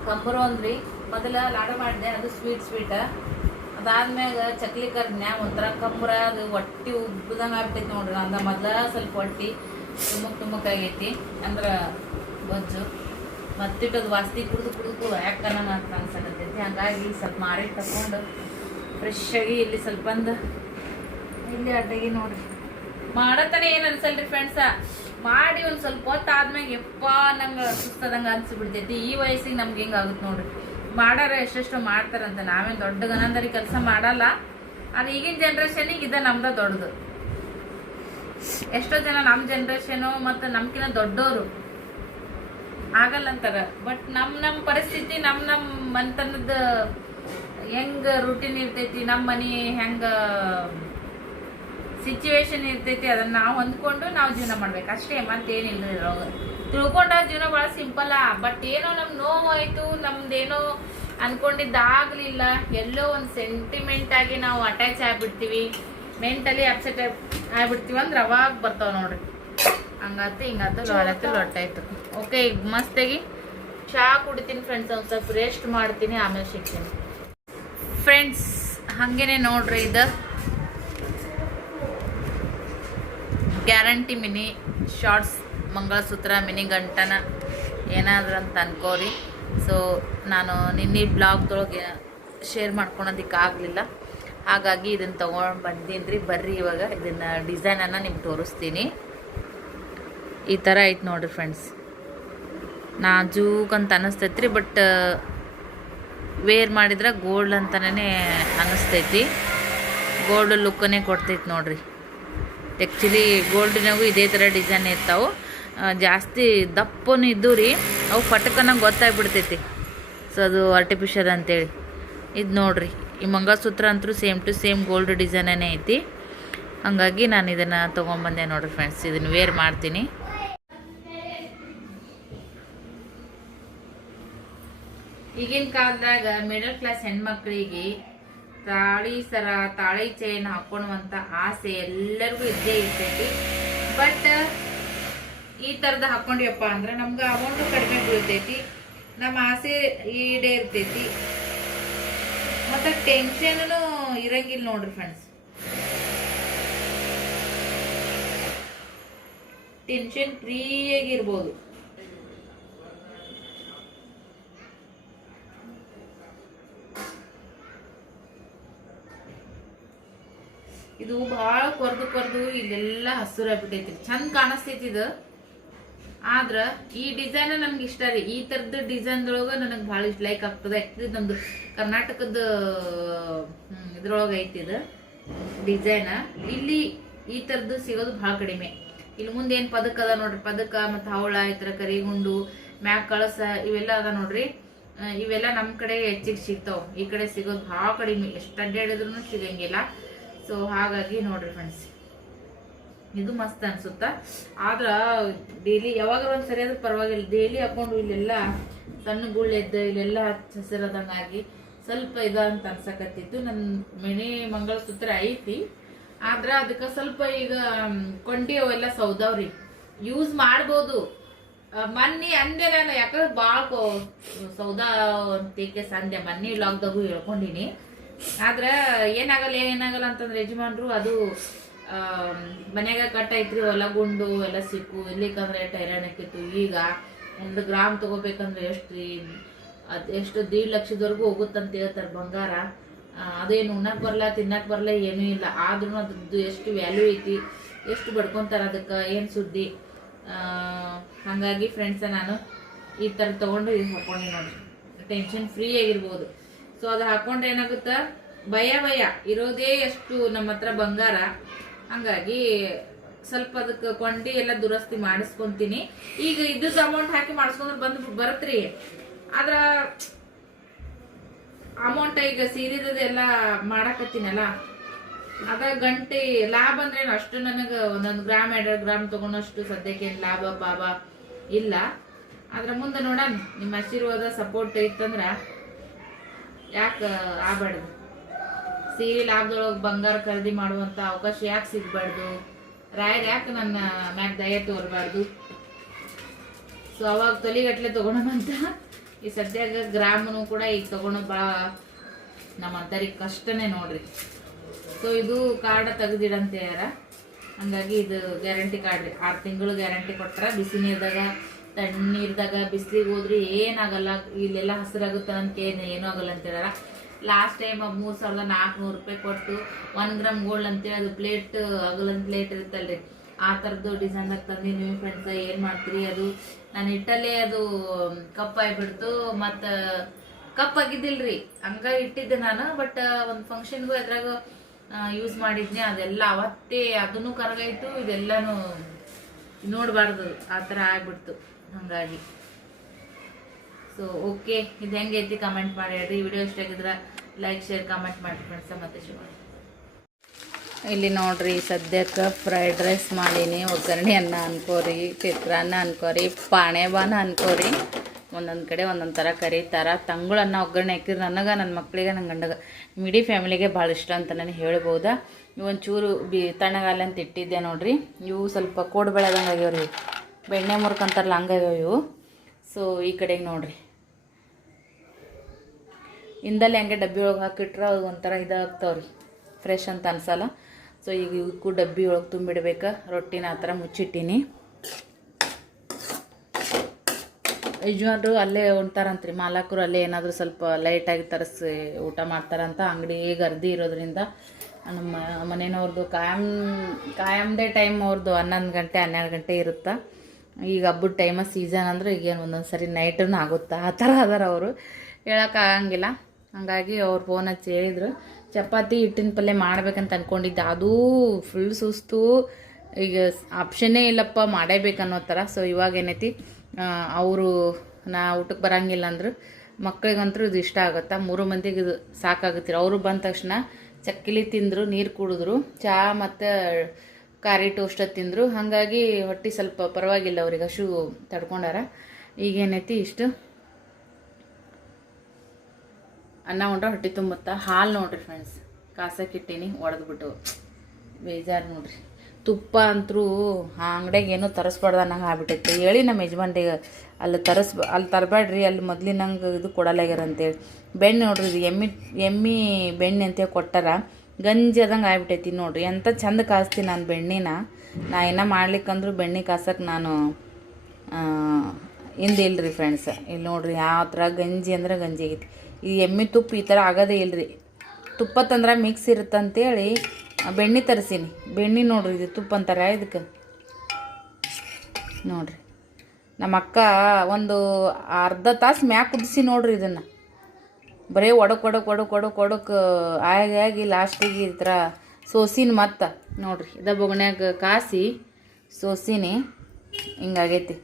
Speaker 1: ಕಂಬರು ಅಂದ್ರಿ. ಮೊದಲ ಲಾಡು ಮಾಡಿದೆ ಅದು ಸ್ವೀಟ್ ಸ್ವೀಟ್ ಅದಾದ್ಮ್ಯಾಗ ಚಕ್ಲಿ ಕರ್ದ್ನ್ಯ ಒಂಥರ ಕಂಬರ ಅದು ಹೊಟ್ಟಿ ಉಬ್ಬದಂಗೆ ಆಗ್ತೈತಿ ನೋಡ್ರಿ. ಅಂದ ಮೊದಲ ಸ್ವಲ್ಪ ಹೊಟ್ಟಿ ತುಮ್ಮಕ್ ತುಮಕ್ ಆಗೈತಿ. ಅಂದ್ರೆ ಬೊಜ್ಜು ಮತ್ತಿಟ್ಟದು ವಾಸ್ತಿ ಕುಡಿದು ಕುಡಿದು ಯಾಕನ ಅಂತ ಅನ್ಸಕತ್ತೈತಿ. ಹಂಗಾಗಿ ಸ್ವಲ್ಪ ಮಾರಿ ತಕೊಂಡು ಫ್ರೆಶ್ ಆಗಿ ಇಲ್ಲಿ ಸ್ವಲ್ಪ ಬಂದು ಇಲ್ಲಿ ಅಡ್ಡಗಿ ನೋಡ್ರಿ. ಮಾಡತ್ತಾನೆ ಏನ್ ಅನ್ಸಲ್ರಿ ಫ್ರೆಂಡ್ಸ ಮಾಡಿ ಒಂದ್ ಸ್ವಲ್ಪ ಹೊತ್ತು ಎಪ್ಪ ನಂಗೆ ಸುಸ್ತದಂಗ ಅನ್ಸ್ಬಿಡ್ತೈತಿ. ಈ ವಯಸ್ಸಿಗೆ ನಮ್ಗೆ ಹಿಂಗಾಗುತ್ತೆ ನೋಡ್ರಿ. ಮಾಡಾರ ಎಷ್ಟೆಷ್ಟು ಮಾಡ್ತಾರಂತ. ನಾವೇನ್ ದೊಡ್ಡ ಗನಂದರಿ ಕೆಲಸ ಮಾಡಲ್ಲ. ಆದ್ರೆ ಈಗಿನ ಜನ್ರೇಷನಿಗೆ ಇದ ನಮ್ದ ದೊಡ್ಡದು. ಎಷ್ಟೋ ಜನ ನಮ್ಮ ಜನ್ರೇಷನು ಮತ್ತು ನಮ್ಕಿನ ದೊಡ್ಡೋರು. ಆಗಲ್ಲ ಅಂತಾರ. ಬಟ್ ನಮ್ ನಮ್ ಪರಿಸ್ಥಿತಿ, ನಮ್ ನಮ್ ಮನ್ತನದ ಹೆಂಗ ರೂಟೀನ್ ಇರ್ತೈತಿ ನಮ್ಮ ಮನಿ ಹೆಂಗ ಸಿಚುವೇಶನ್ ಇರ್ತೈತಿ ಅದನ್ನ ನಾವು ಹೊಂದ್ಕೊಂಡು ನಾವು ಜೀವನ ಮಾಡ್ಬೇಕು. ಅಷ್ಟೇ ಮತ್ತೇನಿಲ್ಲ ಇದ್ರೊಳಗ. ತಿಳ್ಕೊಂಡ ಜೀವನ ಭಾಳ ಸಿಂಪಲ್ ಬಟ್ ಏನೋ ನಮ್ ನೋವಾಯ್ತು, ನಮ್ದೇನೋ ಅನ್ಕೊಂಡಿದ್ದಾಗ್ಲಿಲ್ಲ. ಎಲ್ಲೋ ಒಂದು ಸೆಂಟಿಮೆಂಟ್ ಆಗಿ ನಾವು ಅಟ್ಯಾಚ್ ಆಗ್ಬಿಡ್ತೀವಿ. ಮೆಂಟಲಿ ಅಪ್ಸೆಟ್ ಆಗ್ಬಿಡ್ತೀವಿ. ಅಂದ್ರೆ ಅವಾಗ ಬರ್ತಾವ ನೋಡ್ರಿ. ಹಂಗಾತು ಹಿಂಗಾತು ಲೊಳತ್ತು ಲೊಟ್ಟಾಯ್ತು ಓಕೆ ಈಗ ಮಸ್ತಾಗಿ ಚಹಾ ಕುಡಿತೀನಿ ಫ್ರೆಂಡ್ಸ್ ಒಂದು ಸ್ವಲ್ಪ ರೆಸ್ಟ್ ಮಾಡ್ತೀನಿ, ಆಮೇಲೆ ಸಿಗ್ತೀನಿ. ಫ್ರೆಂಡ್ಸ್ ಹಂಗೇನೆ ನೋಡ್ರಿ ಇದು. Guarantee mini shorts mangalsutra mini ಗಂಟನ ಏನಾದ್ರು ಅಂತ ಅನ್ಕೋರಿ. ಸೊ ನಾನು ನಿನ್ನೆ ಬ್ಲಾಗ್ದೊಳಗೆ ಶೇರ್ ಮಾಡ್ಕೊಳೋದಕ್ಕೆ ಆಗಲಿಲ್ಲ. ಹಾಗಾಗಿ ಇದನ್ನು ತೊಗೊಂಡು ಬಂದೀನಿ ರೀ ಬರ್ರಿ ಇವಾಗ, ಇದನ್ನು ಡಿಸೈನನ್ನು ನಿಮ್ಗೆ ತೋರಿಸ್ತೀನಿ. ಈ ಥರ ಐತೆ ನೋಡಿರಿ ಫ್ರೆಂಡ್ಸ್ ನಾಜೂಕ್ ಅಂತ ಅನ್ನಿಸ್ತೈತ್ರಿ ಬಟ್ ವೇರ್ ಮಾಡಿದ್ರೆ ಗೋಲ್ಡ್ ಅಂತಲೇ ಅನ್ನಿಸ್ತೈತಿ ಗೋಲ್ಡ್ ಲುಕ್ಕನೇ ಕೊಡ್ತೈತಿ ನೋಡ್ರಿ. ಆ್ಯಕ್ಚುಲಿ ಗೋಲ್ಡಿನಾಗೂ ಇದೇ ಥರ ಡಿಸೈನ್ ಇರ್ತಾವೆ. ಜಾಸ್ತಿ ದಪ್ಪನೂ ಇದ್ದು ರೀ, ಅವು ಪಟಕನ ಗೊತ್ತಾಗ್ಬಿಡ್ತೈತಿ. ಸೊ ಅದು ಆರ್ಟಿಫಿಷಿಯಲ್ ಅಂತೇಳಿ. ಇದು ನೋಡ್ರಿ, ಈ ಮಂಗಳಸೂತ್ರ ಅಂತೂ ಸೇಮ್ ಟು ಸೇಮ್ ಗೋಲ್ಡ್ ಡಿಸೈನೇ ಐತಿ. ಹಾಗಾಗಿ ನಾನು ಇದನ್ನು ತೊಗೊಂಬಂದೆ ನೋಡಿರಿ ಫ್ರೆಂಡ್ಸ್ ಇದನ್ನು ವೇರ್ ಮಾಡ್ತೀನಿ. ಈಗಿನ ಕಾಲದಾಗ ಮಿಡಲ್ ಕ್ಲಾಸ್ ಹೆಣ್ಮಕ್ಳಿಗೆ ತಾಳಿ ಸರ, ತಾಳಿ ಚೈನ್ ಹಾಕೊಳ್ಳುವಂತ ಆಸೆ ಎಲ್ಲರಿಗೂ ಇದ್ದೇ ಇರ್ತೈತಿ. ಬಟ್ ಈ ಥರದ ಹಾಕೊಂಡಿವಪ್ಪ ಅಂದ್ರೆ ನಮ್ಗೆ ಅಮೌಂಟು ಕಡಿಮೆ ಬೀಳ್ತೈತಿ. ನಮ್ಮ ಆಸೆ ಈಡೇರ್ತೈತಿ ಮತ್ತೆ ಟೆನ್ಷನ್ ಇರಂಗಿಲ್ಲ ನೋಡ್ರಿ ಫ್ರೆಂಡ್ಸ್ ಟೆನ್ಷನ್ ಫ್ರೀಯಾಗಿರ್ಬೋದು ಇದು ಭಾಳ ಕೊರ್ದು ಕೊರ್ದು ಇಲ್ಲೆಲ್ಲ ಹಸುರಾಗ್ಬಿಟ್ಟೈತಿ ಚಂದ ಕಾಣಿಸ್ತೈತಿ ಇದು. ಆದ್ರ ಈ ಡಿಸೈನ್ ನಮ್ಗೆ ಇಷ್ಟ ರೀ. ಈ ತರದ ಡಿಸೈನ್ದೊಳಗ ನನಗೆ ಭಾಳ ಇಷ್ಟ. ಲೈಕ್ ಆಗ್ತದೆ. ಇದು ನಮ್ದು ಕರ್ನಾಟಕದ ಇದ್ರೊಳಗ ಐತಿ ಇದು ಡಿಸೈನ್. ಇಲ್ಲಿ ಈ ತರದ್ದು ಸಿಗೋದು ಭಾಳ ಕಡಿಮೆ. ಇಲ್ಲಿ ಮುಂದೆ ಏನ್ ಪದಕ ಅದ ನೋಡ್ರಿ. ಪದಕ ಮತ್ತು ಹವಳ ಈ ಥರ ಕರಿಗುಂಡು ಮ್ಯಾಕ್ ಕಳಸ ಇವೆಲ್ಲ ಅದ ನೋಡ್ರಿ. ಇವೆಲ್ಲ ನಮ್ಮ ಕಡೆ ಹೆಚ್ಚಿಗೆ ಸಿಗ್ತಾವ. ಈ ಕಡೆ ಸಿಗೋದು ಭಾಳ ಕಡಿಮೆ. ಎಷ್ಟು ಅಡ್ಡಾಡಿದ್ರು ಸಿಗಂಗಿಲ್ಲ. ಸೊ ಹಾಗಾಗಿ ನೋಡ್ರಿ ಫ್ರೆಂಡ್ಸ್ ಇದು ಮಸ್ತ್ ಅನ್ಸುತ್ತ? ಆದ್ರ ಡೈಲಿ ಯಾವಾಗ ಒಂದ್ ಸರಿ ಪರವಾಗಿಲ್ಲ. ಡೈಲಿ ಹಾಕೊಂಡು ಇಲ್ಲೆಲ್ಲ ಸಣ್ಣ ಗುಳ್ಳೆದ್ದ ಇಲ್ಲೆಲ್ಲ ಹಸಿರದಂಗಾಗಿ ಸ್ವಲ್ಪ ಇದ ಅಂತ ಅನ್ಸಕತ್ತಿತ್ತು. ನನ್ನ ಮಿನಿ ಮಂಗಳಸೂತ್ರ ಐತಿ. ಆದ್ರ ಅದಕ್ಕೆ ಸ್ವಲ್ಪ ಈಗ ಕೊಂಡಿ ಅವೆಲ್ಲ ಸೌದವ್ರಿ. ಯೂಸ್ ಮಾಡ್ಬೋದು. ಮನ್ನಿ ಮೊನ್ನೆ ಅಂದೆ ನಾನು ಯಾಕಂದ್ರೆ ಭಾಳ ಸೌದಾ ಅಂತೇಕೆ ಸಂದೆ ಮನ್ನಿ ಲಾಕ್ದಾಗು ಹೇಳ್ಕೊಂಡಿನಿ. ಆದ್ರ ಏನಾಗಲ್ಲ ಏನಾಗಲ್ಲ ಅಂತಂದ್ರೆ ಯಜಮಾನ್ರು ಅದು ಮನ್ಯಾಗ ಕಟ್ಟ ಐತ್ರಿ ಹೊಲ ಗುಂಡು, ಎಲ್ಲ ಸಿಕ್ಕು. ಇರ್ಲಿಕ್ಕಂದ್ರೆ ಟೈರಾಣ ಆಕಿತ್ತು ಈಗ ಒಂದು ಗ್ರಾಮ್ ತಗೋಬೇಕಂದ್ರೆ ಎಷ್ಟು ರೀ ಅದ್ ಎಷ್ಟು ದೀಡ್ ಲಕ್ಷದವರೆಗೂ ಹೋಗುತ್ತಂತ ಹೇಳ್ತಾರೆ ಬಂಗಾರ. ಅದೇನು ಉಣ್ಣಕ್ ಬರಲ್ಲ ತಿನ್ನಕ್ ಬರಲ್ಲ ಏನೂ ಇಲ್ಲ. ಆದ್ರೂ ಅದ್ರದ್ದು ಎಷ್ಟು ವ್ಯಾಲ್ಯೂ ಐತಿ, ಎಷ್ಟು ಬಡ್ಕೊಂತಾರ ಅದಕ್ಕೆ, ಏನು ಸುದ್ದಿ? ಹಂಗಾಗಿ ಫ್ರೆಂಡ್ಸ ನಾನು ಈ ಥರ ತಗೊಂಡು ಹಾಕೊಂಡೆ ನೋಡಿ ಟೆನ್ಷನ್ ಫ್ರೀ ಆಗಿರ್ಬೋದು. ಸೊ ಅದು ಹಾಕೊಂಡ್ರೆ ಏನಾಗುತ್ತಾ? ಭಯ ಭಯ. ಇರೋದೇ ಎಷ್ಟು ನಮ್ಮ ಹತ್ರ ಬಂಗಾರ. ಹಂಗಾಗಿ ಸ್ವಲ್ಪ ಅದಕ್ಕೆ ಕೊಂಡಿ ಎಲ್ಲ ದುರಸ್ತಿ ಮಾಡಿಸ್ಕೊಂತೀನಿ. ಈಗ ಇದ್ದದ್ದು ಅಮೌಂಟ್ ಹಾಕಿ ಮಾಡಿಸ್ಕೊಂಡ್ರೆ ಬಂದು ಬರತ್ರಿ. ಆದ್ರ ಅಮೌಂಟ್ ಈಗ ಸೀರಿದದ ಎಲ್ಲ ಮಾಡಾಕತ್ತೀನಲ್ಲ? ಅದ ಗಂಟೆ ಲಾಭ ಅಂದ್ರೆ ಅಷ್ಟು ನನಗೆ ಒಂದೊಂದು ಗ್ರಾಮ್ ಎರಡ್ ಗ್ರಾಮ್ ತಗೊಂಡಷ್ಟು ಸದ್ಯಕ್ಕೆ ಏನ್ ಲಾಭ ಪಾಭ ಇಲ್ಲ. ಅದ್ರ ಮುಂದೆ ನೋಡ ನಿಮ್ಮ ಆಶೀರ್ವಾದ ಸಪೋರ್ಟ್ ಇತ್ತಂದ್ರ ಯಾಕೆ ಆಗಬಾರ್ದು ಸೀರೆ ಲಾಭದೊಳಗೆ ಬಂಗಾರ ಖರೀದಿ ಮಾಡುವಂಥ ಅವಕಾಶ ಯಾಕೆ ಸಿಗಬಾರ್ದು ರಾಯರ್ ಯಾಕೆ ನನ್ನ ಮ್ಯಾಗ ದಯ ತೋರಬಾರ್ದು? ಸೊ ಅವಾಗ ತೊಲಿಗಟ್ಲೆ ತಗೊಳಮಂತ ಈ ಸದ್ಯಾಗ ಗ್ರಾಮನು ಕೂಡ ಈಗ ತೊಗೊಳೋ ಭಾಳ ನಮ್ಮ ಅಂತರಿಗೆ ಕಷ್ಟನೇ ನೋಡ್ರಿ. ಸೊ ಇದು ಕಾರ್ಡ ತೆಗ್ದಿಡಂತ ಯಾರ? ಹಂಗಾಗಿ ಇದು ಗ್ಯಾರಂಟಿ ಕಾರ್ಡ್ ಆರು ತಿಂಗಳು ಗ್ಯಾರಂಟಿ ಕೊಟ್ಟರೆ ಬಿಸಿ ನೀರ್ದಾಗ ತಣ್ಣೀರ್ದಾಗ ಬಿಸಿಲಿಗೆ ಹೋದ್ರೆ ಏನಾಗಲ್ಲ, ಇಲ್ಲೆಲ್ಲ ಹಸಿರಾಗುತ್ತೆ ಅಂತ ಏನು ಏನೂ ಆಗಲ್ಲ ಅಂತ ಹೇಳಲ್ಲ ಲಾಸ್ಟ್ ಟೈಮ್ ಮೂರು ಸಾವಿರದ ನಾಲ್ಕುನೂರು ರೂಪಾಯಿ ಕೊಟ್ಟು ಒನ್ ಗ್ರಾಮ್ ಗೋಲ್ಡ್ ಅಂತೇಳಿ ಅದು ಪ್ಲೇಟ್ ಅಗಲನ್ ಪ್ಲೇಟ್ ಇರುತ್ತಲ್ರಿ. ಆ ಥರದ್ದು ಡಿಸೈನಾಗಿ ತಂದು ನೀವು ಫ್ರೆಂಡ್ಸ ಏನು ಮಾಡ್ತೀರಿ? ಅದು ನಾನು ಇಟ್ಟಲ್ಲೇ ಅದು ಕಪ್ ಆಗಿಬಿಡ್ತು. ಮತ್ತು ಕಪ್ ರೀ ಹಂಗ ಇಟ್ಟಿದ್ದೆ ನಾನು ಬಟ್ ಒಂದು ಫಂಕ್ಷನ್ಗೂ ಅದ್ರಾಗ ಯೂಸ್ ಮಾಡಿದ್ನಿ. ಅದೆಲ್ಲ ಅವತ್ತೇ ಅದನ್ನು ಕರಗಾಯಿತು. ಇದೆಲ್ಲನೂ ನೋಡಬಾರ್ದು. ಆ ಥರ ಆಗ್ಬಿಡ್ತು. ಹಂಗಾಗಿ. ಸೊ ಓಕೆ ಇದು ಐತಿ ಕಮೆಂಟ್ ಮಾಡಿ ಹೇಳ್ರಿ. ವಿಡಿಯೋ ಇಷ್ಟ ಆಗಿದ್ರೆ ಲೈಕ್ ಶೇರ್ ಕಮೆಂಟ್ ಮಾಡಿ ಫ್ರೆಂಡ್ಸ ಮತ್ತೆ ಶಿವ ಇಲ್ಲಿ ನೋಡ್ರಿ, ಸದ್ಯಕ್ಕೆ ಫ್ರೈಡ್ ರೈಸ್ ಮಾಡೀನಿ. ಒಗ್ಗರಣೆ ಅನ್ನ ಅನ್ಕೋರಿ ಚಿತ್ರಾನ್ನ ಅನ್ಕೋರಿ ಪಾಣೆಬಾನ ಅನ್ಕೋರಿ. ಒಂದೊಂದು ಕಡೆ ಒಂದೊಂದು ಥರ ಕರೀತಾರ ತಂಗುಳನ್ನ ಒಗ್ಗರಣೆ ಹಾಕಿದ್ರೆ ನನಗೆ ನನ್ನ ಮಕ್ಕಳಿಗೆ ನನ್ನ ಗಂಡಗ, ಮಿಡಿ ಫ್ಯಾಮಿಲಿಗೆ ಭಾಳ ಇಷ್ಟ ಅಂತ ನಾನು ಹೇಳ್ಬೋದಾ. ಒಂಚೂರು ಬಿ ತಣ್ಣಗಾಲ ಅಂತ ಇಟ್ಟಿದ್ದೆ ನೋಡ್ರಿ. ಇವು ಸ್ವಲ್ಪ ಕೋಡ್ ಬೆಳೆದಂಗೆ ಆಗ್ಯಾವ್ರಿ. ಬೆಣ್ಣೆ ಮುರ್ಕಂತಾರಲ್ಲ ಹಂಗಾಗ್ಯಾವ ಇವು. ಸೊ ಈ ಕಡೆಗೆ ನೋಡ್ರಿ. ಇಂದಲ್ಲಿ ಹಂಗೆ ಡಬ್ಬಿ ಒಳಗೆ ಹಾಕಿಟ್ರೆ ಅದು ಒಂಥರ ಇದಾಗ್ತಾವ್ರಿ. ಫ್ರೆಶ್ ಅಂತ ಅನ್ಸಲ್ಲ. ಸೊ ಈಗ ಇವಕ್ಕೂ ಡಬ್ಬಿ ಒಳಗೆ ತುಂಬಿಡ್ಬೇಕು. ರೊಟ್ಟಿನ ಆ ಥರ ಮುಚ್ಚಿಟ್ಟೀನಿ. ಯಜಮಾನ್ರು ಅಲ್ಲೇ ಉಣ್ತಾರಂತ್ರಿ. ಮಾಲಕರು ಅಲ್ಲೇ ಏನಾದರೂ ಸ್ವಲ್ಪ ಲೈಟಾಗಿ ತರಿಸಿ ಊಟ ಮಾಡ್ತಾರಂತ. ಅಂಗಡಿ ಗರ್ದಿ ಇರೋದ್ರಿಂದ ನಮ್ಮ ಮನೆಯವ್ರದ್ದು ಕಾಯಂ ಕಾಯಮ್ದೇ ಟೈಮ್ ಅವ್ರದ್ದು ಹನ್ನೊಂದು ಗಂಟೆ, ಹನ್ನೆರಡು ಗಂಟೆ ಇರುತ್ತಾ. ಈಗ ಹಬ್ಬದ ಟೈಮ ಸೀಸನ್ ಅಂದ್ರೆ ಈಗೇನು ಒಂದೊಂದು ಸರಿ ನೈಟೂ ಆಗುತ್ತಾ? ಆ ಥರ ಅದಾರ ಅವರು. ಹೇಳೋಕ್ಕಾಗಂಗಿಲ್ಲ ಹಂಗಾಗಿ ಅವ್ರು ಫೋನ್ ಹಚ್ಚಿ ಹೇಳಿದ್ರು. ಚಪಾತಿ ಹಿಟ್ಟಿನ ಪಲ್ಯ ಮಾಡ್ಬೇಕಂತ ಅಂದ್ಕೊಂಡಿದ್ದೆ ಅದೂ ಫುಲ್ ಸುಸ್ತು. ಈಗ ಆಪ್ಷನ್ನೇ ಇಲ್ಲಪ್ಪ, ಮಾಡೇಬೇಕನ್ನೋ ಥರ. ಸೊ ಇವಾಗ ಏನೈತಿ ಅವರು ನಾ ಊಟಕ್ಕೆ ಬರೋಂಗಿಲ್ಲ ಅಂದ್ರು. ಮಕ್ಳಿಗಂತೂ ಇದು ಇಷ್ಟ ಆಗುತ್ತಾ? ಮೂರು ಮಂದಿಗೆ ಇದು ಸಾಕಾಗುತ್ತೀರ. ಅವರು ಬಂದ ತಕ್ಷಣ ಚಕ್ಕಿಲಿ ತಿಂದರು, ನೀರು ಕುಡಿದ್ರು. ಚಹಾ ಮತ್ತು ಖಾರಿ ಟೋಸ್ಟ್ ತಿಂದರು. ಹಾಗಾಗಿ ಹೊಟ್ಟೆ ಸ್ವಲ್ಪ ಪರವಾಗಿಲ್ಲ ಅವ್ರಿಗೆ ಹಶು ತಡ್ಕೊಂಡಾರ. ಈಗೇನೈತಿ ಇಷ್ಟು? ಅನ್ನ ಉಂಡ್ರೆ ಹೊಟ್ಟೆ ತುಂಬುತ್ತಾ. ಹಾಲು ನೋಡ್ರಿ ಫ್ರೆಂಡ್ಸ್ ಕಾಸಕ್ಕಿಟ್ಟೀನಿ ಒಡೆದ್ಬಿಟ್ಟು. ಬೇಜಾರು ನೋಡ್ರಿ. ತುಪ್ಪ ಅಂತರೂ ಆ ಅಂಗಡಿಯಾಗ ಏನೂ ತರಿಸ್ಬಾರ್ದು ಅನ್ನಂಗೆ ಆಗ್ಬಿಟ್ಟೈತೆ. ಹೇಳಿ ನಮ್ಮ ಯಜಮಾನ್ರಿಗೆ, ಅಲ್ಲಿ ತರಿಸ್, ಅಲ್ಲಿ ತರಬೇಡ್ರಿ ಅಲ್ಲಿ ಮೊದಲಿನಂಗೆ ಇದು ಕೊಡಲಾಗ್ಯಾರ ಅಂತೇಳಿ. ಬೆಣ್ಣೆ ನೋಡ್ರಿ, ಇದು ಎಮ್ಮಿ ಎಮ್ಮಿ ಬೆಣ್ಣೆ ಅಂತೇಳಿ ಕೊಟ್ಟಾರ. ಗಂಜಿ ಅದಂಗೆ ಆಗ್ಬಿಟ್ಟೈತಿ ನೋಡ್ರಿ. ಎಂಥ ಚಂದ ಕಾಸ್ತೀನಿ ನಾನು ಬೆಣ್ಣಿನ. ನಾ ಏನೋ ಮಾಡ್ಲಿಕ್ಕಂದ್ರೂ ಬೆಣ್ಣೆ ಕಾಸಕ್ಕೆ ನಾನು ಹಿಂದೆ ಇಲ್ರಿ ಫ್ರೆಂಡ್ಸ್ ಇಲ್ಲಿ ನೋಡಿರಿ ಯಾವ ಥರ ಗಂಜಿ ಅಂದ್ರೆ ಗಂಜಿ ಆಗೈತಿ. ಈ ಎಮ್ಮೆ ತುಪ್ಪ ಈ ಥರ ಆಗೋದೇ ಇಲ್ರಿ. ತುಪ್ಪ ತಂದ್ರೆ ಮಿಕ್ಸ್ ಇರುತ್ತಂತೇಳಿ ಬೆಣ್ಣೆ ತರಿಸೀನಿ. ಬೆಣ್ಣೆ ನೋಡ್ರಿ ಇದು ತುಪ್ಪ ಅಂತಾರೆ ಇದಕ್ಕೆ. ನೋಡ್ರಿ. ನಮ್ಮ ಅಕ್ಕ ಒಂದು ಅರ್ಧ ತಾಸು ಮ್ಯಾಕ್ ಕುದಿಸಿ ನೋಡ್ರಿ ಇದನ್ನು. ಬರೀ ಒಡಕ್ ಒಡಕ್ ಒಡಕ್ ಒಡಕ್ ಒಡಕ್, ಆಗಿ ಲಾಸ್ಟಿಗೆ ಈ ಥರ ಸೋಸಿನ ಮತ್ತೆ. ನೋಡ್ರಿ, ಇದ ಬೊಗಣ್ಯಾಗ ಕಾಸಿ ಸೋಸಿನಿ, ಹಿಂಗಾಗೈತಿ.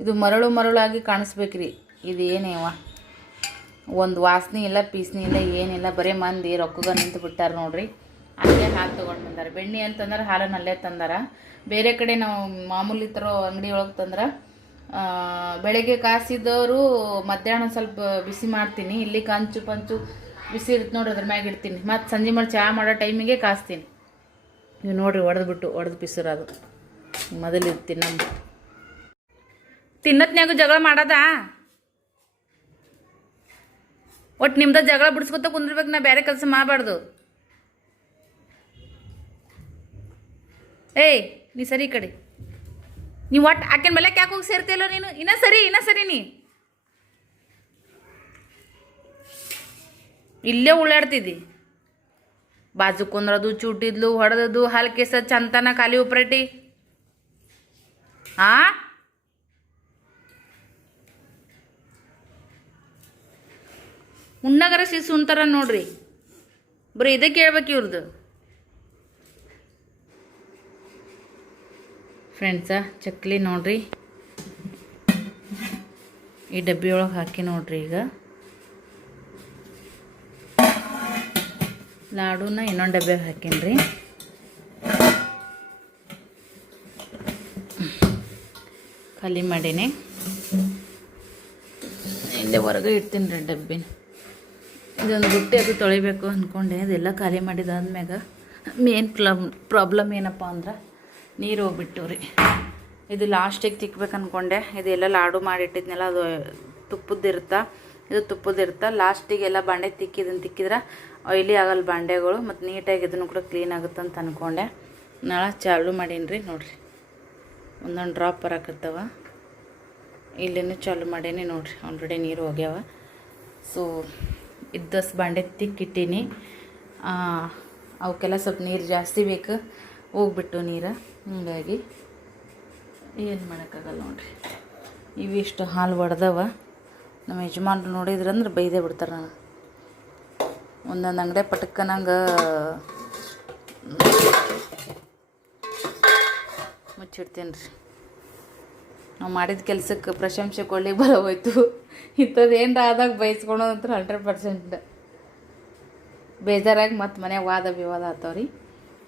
Speaker 1: ಇದು ಮರಳು ಮರಳಾಗಿ ಕಾಣಿಸ್ಬೇಕ್ರಿ. ಇದು ಏನೇವ ಒಂದು ವಾಸನೆ ಇಲ್ಲ, ಪೀಸ್ನಿ ಇಲ್ಲ, ಏನಿಲ್ಲ, ಬರೀ ಮಂದಿ ರೊಕ್ಕಗ ನಿಂತು ಬಿಟ್ಟಾರ ನೋಡ್ರಿ. ಅಲ್ಲೇ ಹಾಲು ತೊಗೊಂಡು ಬಂದಾರೆ. ಬೆಣ್ಣೆ ಅಂತಂದ್ರೆ ಹಾಲನ್ನು ಅಲ್ಲೇ ತಂದಾರ. ಬೇರೆ ಕಡೆ ನಾವು ಮಾಮೂಲಿ ಥರ ಅಂಗಡಿ ಒಳಗೆ ತಂದ್ರೆ ಬೆಳಗ್ಗೆ ಕಾಸಿದವರು ಮಧ್ಯಾಹ್ನ ಸ್ವಲ್ಪ ಬಿಸಿ ಮಾಡ್ತೀನಿ. ಇಲ್ಲಿ ಕಂಚು ಪಂಚು ಬಿಸಿ ಇರುತ್ತೆ ನೋಡ್ರಿ ಅದ್ರ ಮ್ಯಾಗ ಇಡ್ತೀನಿ. ಮತ್ತು ಸಂಜೆ ಮಾಡಿ ಚಹಾ ಮಾಡೋ ಟೈಮಿಗೆ ಕಾಸ್ತೀನಿ. ನೀವು ನೋಡ್ರಿ ಒಡೆದ್ಬಿಟ್ಟು ಒಡೆದು ಬಿಸಿರೋದು ಮೊದಲು ಇರ್ತೀನಿ ನಮ್ಮ ತಿನ್ನತ್ನ್ಯಾಗು ಜಗಳ ಮಾಡೋದಾ? ಒಟ್ಟು ನಿಮ್ದ ಜಗಳ ಬಿಡಿಸ್ಕೊತ ಕುಂದಿರ್ಬೇಕು ನಾ ಬೇರೆ ಕೆಲಸ ಮಾಡಬಾರ್ದು. ಏಯ್, ನೀ ಸರಿ ಕಡೆ. ನೀವು ಒಟ್ಟು ಆಕಿನ ಮೇಲೆ ಯಾಕೆ ಹೋಗಿ ಸೇರ್ತಿಲ್ಲ ನೀನು? ಇನ್ನೂ ಸರಿ, ಇನ್ನ ಸರಿ ನೀ. ಇಲ್ಲೇ ಉಳ್ಳಾಡ್ತಿದ್ದಿ. ಬಾಜು ಕುಂದ್ರದು, ಚೂಟಿದ್ಲು ಹೊಡೆದದು ಹಾಲು ಚಂತನ, ಖಾಲಿ ಉಪ್ರೇಟಿ. ಆ? ಉಣ್ಣಗರ ಶಿಸು ಅಂತಾರ ನೋಡ್ರಿ. ಬರೀ ಇದೇ ಕೇಳ್ಬೇಕು ಇವ್ರದ್ದು ಫ್ರೆಂಡ್ಸ, ಚಕ್ಲಿ ನೋಡ್ರಿ. ಈ ಡಬ್ಬಿ ಒಳಗೆ ಹಾಕಿ ನೋಡ್ರಿ ಈಗ. ಲಾಡುನ ಇನ್ನೊಂದು ಡಬ್ಬಿಯಾಗ ಹಾಕೀನಿ ಖಾಲಿ ಮಾಡೀನಿ. ಇಲ್ಲೇ ಹೊರಗೆ ಇಡ್ತೀನಿ ರೀ ಡಬ್ಬಿನ. ಇದೊಂದು ಬುಟ್ಟಿ ಅದು ತೊಳಿಬೇಕು ಅಂದ್ಕೊಂಡೆ ಅದೆಲ್ಲ ಖಾಲಿ ಮಾಡಿದಾದ್ಮ್ಯಾಗ ಮೇನ್ ಪ್ಲಮ್ ಪ್ರಾಬ್ಲಮ್ ಏನಪ್ಪ ಅಂದ್ರೆ ನೀರು ಹೋಗ್ಬಿಟ್ಟು ರೀ ಇದು ಲಾಸ್ಟಿಗೆ ತಿಕ್ಬೇಕು ಅಂದ್ಕೊಂಡೆ ಇದೆಲ್ಲ ಲಾಡು ಮಾಡಿಟ್ಟಿದ್ನೆಲ್ಲ, ಅದು ತುಪ್ಪದ್ದಿರುತ್ತೆ? ಇದು ತುಪ್ಪದಿರುತ್ತಾ ಲಾಸ್ಟಿಗೆಲ್ಲ ಬಾಂಡೆ ತಿಕ್ಕಿದನ್ನು ತಿಕ್ಕಿದ್ರೆ ಆಯ್ಲಿ ಆಗಲ್ಲ ಬಾಂಡೆಗಳು ಮತ್ತು ನೀಟಾಗಿ ಇದನ್ನು ಕೂಡ ಕ್ಲೀನ್ ಆಗುತ್ತೆ ಅಂತ ಅಂದ್ಕೊಂಡೆ ನಾಳೆ ಚಾಲು ಮಾಡೀನಿ ರೀ ನೋಡಿರಿ. ಒಂದೊಂದು ಡ್ರಾಪ್ ಬರಕತ್ತವ. ಇಲ್ಲಿನೂ ಚಾಲು ಮಾಡೀನಿ ನೋಡಿರಿ. ಆಲ್ರೆಡಿ ನೀರು ಹೋಗ್ಯಾವ. ಸೊ ಇದ್ದಷ್ಟು ಬಾಂಡೆ ತಿಕ್ಕಿಟ್ಟೀನಿ. ಅವಕ್ಕೆಲ್ಲ ಸ್ವಲ್ಪ ನೀರು ಜಾಸ್ತಿ ಬೇಕು. ಹೋಗ್ಬಿಟ್ಟು ನೀರು. ಹೀಗಾಗಿ ಏನು ಮಾಡೋಕ್ಕಾಗಲ್ಲ ನೋಡಿರಿ. ಇವಿಷ್ಟು ಹಾಲು ಒಡೆದವ. ನಮ್ಮ ಯಜಮಾನ್ರು ನೋಡಿದ್ರಂದ್ರೆ ಬೈದೇ ಬಿಡ್ತಾರೆ ನಾನು ಒಂದೊಂದು ಅಂಗಡಿ ಪಟಕ್ಕನಂಗೆ ಮುಚ್ಚಿಡ್ತೀನಿ ರೀ ನಾವು ಮಾಡಿದ ಕೆಲಸಕ್ಕೆ ಪ್ರಶಂಸೆ ಕೊಡ್ಲಿಕ್ಕೆ ಬರೋ ಹೋಯ್ತು ಇಂಥದ್ದು ಏನರ ಆದಾಗ ಬೈಸ್ಕೊಳೋದಂತ್ರ ಹಂಡ್ರೆಡ್ ಪರ್ಸೆಂಟ್ ಬೇಜಾರಾಗಿ ಮತ್ತು ಮನೆಯಾಗ ವಾದ ವಿವಾದ ಆತಾವ್ರಿ.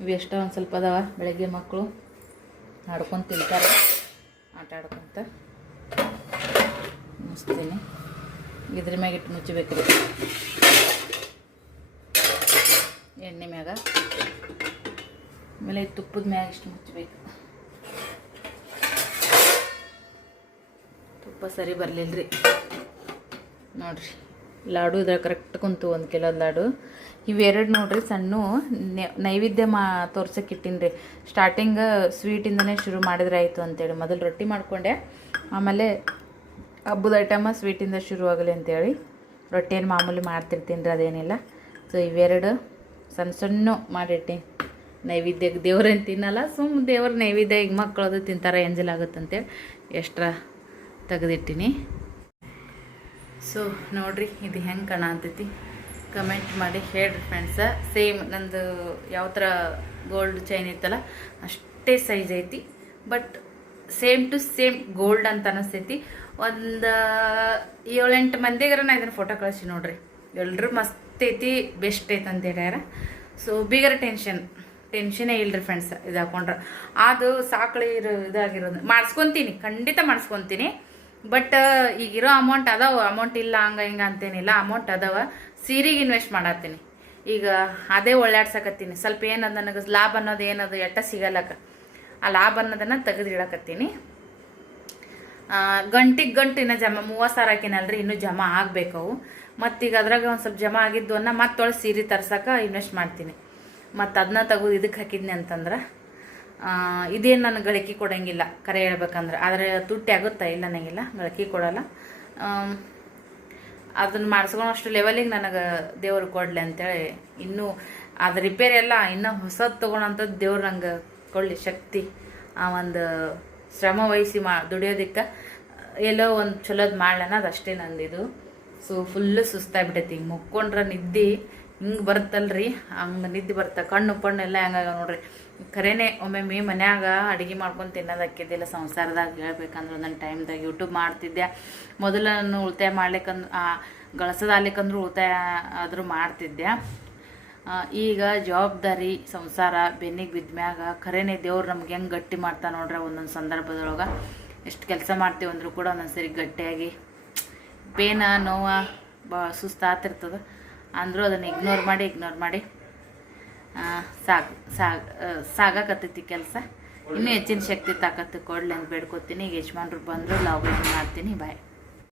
Speaker 1: ಇವು ಎಷ್ಟೋ ಒಂದು ಸ್ವಲ್ಪ ಅದಾವ. ಬೆಳಗ್ಗೆ ಮಕ್ಕಳು ಆಡ್ಕೊಂಡು ತಿಂತಾರೆ. ಆಟ ಆಡ್ಕೊಂತ ಮುಚ್ತೀನಿ. ಇದ್ರ ಮ್ಯಾಗ ಇಟ್ಟು ಮುಚ್ಚಬೇಕು ರೀ ಎಣ್ಣೆ ಮ್ಯಾಗ. ಆಮೇಲೆ ತುಪ್ಪದ ಮ್ಯಾಗ ಇಷ್ಟು ಮುಚ್ಚಬೇಕು ತುಪ್ಪ ಸರಿ ಬರಲಿಲ್ಲ ರೀ ನೋಡ್ರಿ, ಲಾಡು ಇದ್ರಾಗ ಕರೆಕ್ಟ್ ಕುಂತು ಒಂದು ಕಿಲೋ ಲಾಡು. ಇವೆರಡು ನೋಡ್ರಿ ಸಣ್ಣ ನೈವೇದ್ಯ ಮಾ ತೋರ್ಸಕ್ಕೆ ಇಟ್ಟಿನಿ ರೀ ಸ್ಟಾರ್ಟಿಂಗ್ ಸ್ವೀಟಿಂದನೇ ಶುರು ಮಾಡಿದ್ರೆ ಆಯಿತು ಅಂತೇಳಿ. ಮೊದಲು ರೊಟ್ಟಿ ಮಾಡಿಕೊಂಡೆ. ಆಮೇಲೆ ಹಬ್ಬದ ಐಟಮ ಸ್ವೀಟಿಂದ ಶುರು ಆಗಲಿ ಅಂತೇಳಿ ರೊಟ್ಟಿಯನ್ನು ಮಾಮೂಲಿ ಮಾಡ್ತಿರ್ತೀನಿ ರೀ ಅದೇನಿಲ್ಲ. ಸೊ ಇವೆರಡು ಸಣ್ಣ ಸಣ್ಣ ಮಾಡಿಟ್ಟಿ. ನೈವೇದ್ಯಕ್ಕೆ ದೇವ್ರೇನು ತಿನ್ನಲ್ಲ ಸುಮ್ಮ ದೇವ್ರ ನೈವೇದ್ಯ ಈಗ ಮಕ್ಕಳದು ತಿಂತಾರೆ ಎಂಜಲ್ ಆಗುತ್ತಂತೇಳಿ ಎಷ್ಟ್ರ ತೆಗೆದಿಟ್ಟಿನಿ. ಸೊ ನೋಡ್ರಿ ಇದು ಹೆಂಗೆ ಕಾಣತೈತಿ. ಕಮೆಂಟ್ ಮಾಡಿ ಹೇಳ್ರಿ ಫ್ರೆಂಡ್ಸ ಸೇಮ್ ನಂದು ಯಾವ ಥರ ಗೋಲ್ಡ್ ಚೈನ್ ಇತ್ತಲ್ಲ, ಅಷ್ಟೇ ಸೈಜ್ ಐತಿ. But same to same gold ಅಂತ ಅನಿಸ್ತೈತಿ ಒಂದು ಏಳೆಂಟು ಮಂದಿಗಾರ ನಾ ಇದನ್ನು ಫೋಟೋ ಕಳಿಸಿ ನೋಡ್ರಿ. ಎಲ್ಲರೂ ಮಸ್ತ್ ಐತಿ ಬೆಸ್ಟ್ ಐತೆ ಅಂತ ಹೇಳ್ಯಾರ. ಸೊ ಬೀಗರ ಟೆನ್ಷನ್ ಟೆನ್ಷನೇ ಇಲ್ಲರಿ ಫ್ರೆಂಡ್ಸ್ ಇದು ಹಾಕೊಂಡ್ರೆ. ಅದು ಸಾಕಳಿ ಇರೋ, ಇದಾಗಿರೋದು. ಮಾಡಿಸ್ಕೊತೀನಿ, ಖಂಡಿತ ಮಾಡಿಸ್ಕೊತೀನಿ. ಬಟ್ ಈಗಿರೋ ಅಮೌಂಟ್ ಅದಾವ ಅಮೌಂಟ್ ಇಲ್ಲ, ಹಂಗ ಹಿಂಗ ಅಂತೇನಿಲ್ಲ ಅಮೌಂಟ್ ಅದಾವ. ಸೀರೆಗೆ ಇನ್ವೆಸ್ಟ್ ಮಾಡತ್ತೀನಿ. ಈಗ ಅದೇ ಒಳ್ಳಾಡ್ಸಕತ್ತೀನಿ. ಸ್ವಲ್ಪ ಏನದ ನನಗೆ ಲಾಭ ಅನ್ನೋದು ಏನದು ಎಟ್ಟ ಸಿಗಲ್ಲಕ ಆ ಲಾಭ ಅನ್ನೋದನ್ನ ತೆಗೆದಿಡಕತ್ತೀನಿ. ಗಂಟಿಗೆ ಗಂಟು ಜಮಾ ಮೂವತ್ತು ಸಾವಿರ ಹಾಕಿನಲ್ರಿ, ಇನ್ನೂ ಜಮಾ ಆಗಬೇಕು ಮತ್ತು ಈಗ ಅದ್ರಾಗ ಒಂದು ಸ್ವಲ್ಪ ಜಮಾ ಆಗಿದ್ದು ಅನ್ನ ಮತ್ತೊಳಗೆ ಸೀರೆ ತರ್ಸಕ್ಕೆ ಇನ್ವೆಸ್ಟ್ ಮಾಡ್ತೀನಿ. ಮತ್ತು ಅದನ್ನ ತೆಗೆದು ಇದಕ್ಕೆ ಹಾಕಿದ್ನಿ ಅಂತಂದ್ರೆ ಇದೇನು ನನಗೆ ಗಳಿಕೆ ಕೊಡೋಂಗಿಲ್ಲ. ಕರೆ ಹೇಳ್ಬೇಕಂದ್ರೆ. ಆದರೆ ತುಟ್ಟಿ ಆಗುತ್ತಾ ಇಲ್ಲ ನನಗಿಲ್ಲ ಗಳಿಕೆ ಕೊಡಲ್ಲ. ಅದನ್ನು ಮಾಡಿಸ್ಕೊಳೋಷ್ಟು ಲೆವೆಲಿಗೆ ನನಗೆ ದೇವರು ಕೊಡಲಿ ಅಂತೇಳಿ ಇನ್ನೂ ಅದು ರಿಪೇರಿ ಎಲ್ಲ ಇನ್ನೂ ಹೊಸದು ತೊಗೊಳೋಂಥದ್ದು ದೇವ್ರು ನಂಗೆ ಕೊಡಲಿ ಶಕ್ತಿ. ಆ ಒಂದು ಶ್ರಮ ವಹಿಸಿ ಮಾ, ದುಡಿಯೋದಕ್ಕೆ ಎಲ್ಲೋ ಒಂದು ಚಲೋದು ಮಾಡ್ಲನ ಅದಷ್ಟೇ ನಂದಿದು. ಸೊ ಫುಲ್ಲು ಸುಸ್ತಾಗ್ಬಿಟ್ಟೈತಿ. ಹಿಂಗೆ ಮುಕ್ಕೊಂಡ್ರೆ ನಿದ್ದೆ ಹಿಂಗೆ ಬರುತ್ತಲ್ರಿ? ಹಂಗೆ ನಿದ್ದೆ ಬರುತ್ತೆ? ಕಣ್ಣು ಪಣ್ಣು ಎಲ್ಲ ಹೆಂಗಾಗ ನೋಡ್ರಿ. ಖರೇನೆ ಒಮ್ಮೊಮ್ಮೆ ಮನ್ಯಾಗ ಅಡುಗೆ ಮಾಡ್ಕೊಂಡು ತಿನ್ನೋದು ಹಾಕಿದ್ದಿಲ್ಲ ಸಂಸಾರದಾಗ ಹೇಳ್ಬೇಕಂದ್ರೆ ಒಂದೊಂದು ಟೈಮ್ದಾಗ ಯೂಟ್ಯೂಬ್ ಮಾಡ್ತಿದ್ದೆ ಮೊದಲು ನಾನು ಉಳಿತಾಯ ಮಾಡ್ಲಿಕ್ಕಂದ್ರೆ ಗಳಸದಾಗ್ಲಿಕ್ಕಂದ್ರೂ ಉಳಿತಾಯ ಆದರೂ ಮಾಡ್ತಿದ್ದೆ ಈಗ ಜವಾಬ್ದಾರಿ, ಸಂಸಾರ, ಬೆನ್ನಿಗೆ ಬಿದ್ಮ್ಯಾಗ ಖರೇನೆ ದೇವ್ರು ನಮ್ಗೆ ಹೆಂಗೆ ಗಟ್ಟಿ ಮಾಡ್ತಾ ನೋಡ್ರೆ ಒಂದೊಂದು ಸಂದರ್ಭದೊಳಗೆ. ಎಷ್ಟು ಕೆಲಸ ಮಾಡ್ತೀವಿ ಅಂದರೂ ಕೂಡ ಒಂದೊಂದು ಸರಿ ಗಟ್ಟಿಯಾಗಿ, ಪೇನ, ನೋವು ಭಾಳ ಸುಸ್ತಾತಿರ್ತದೆ ಅಂದರೂ ಅದನ್ನು ಇಗ್ನೋರ್ ಮಾಡಿ ಇಗ್ನೋರ್ ಮಾಡಿ. ಸಾಕು ಸಾಗ ಸಾಗಾಕತ್ತೈತಿ ಕೆಲಸ. ಇನ್ನೂ ಹೆಚ್ಚಿನ ಶಕ್ತಿ ತಾಕತ್ತು ಕೊಡ್ಲಿ ಅಂತ ಬೇಡ್ಕೊತೀನಿ. ಈಗ ಯಜಮಾನ್ರು ಬಂದರು ಲಾಗ್ ಮಾಡ್ತೀನಿ. ಬಾಯ್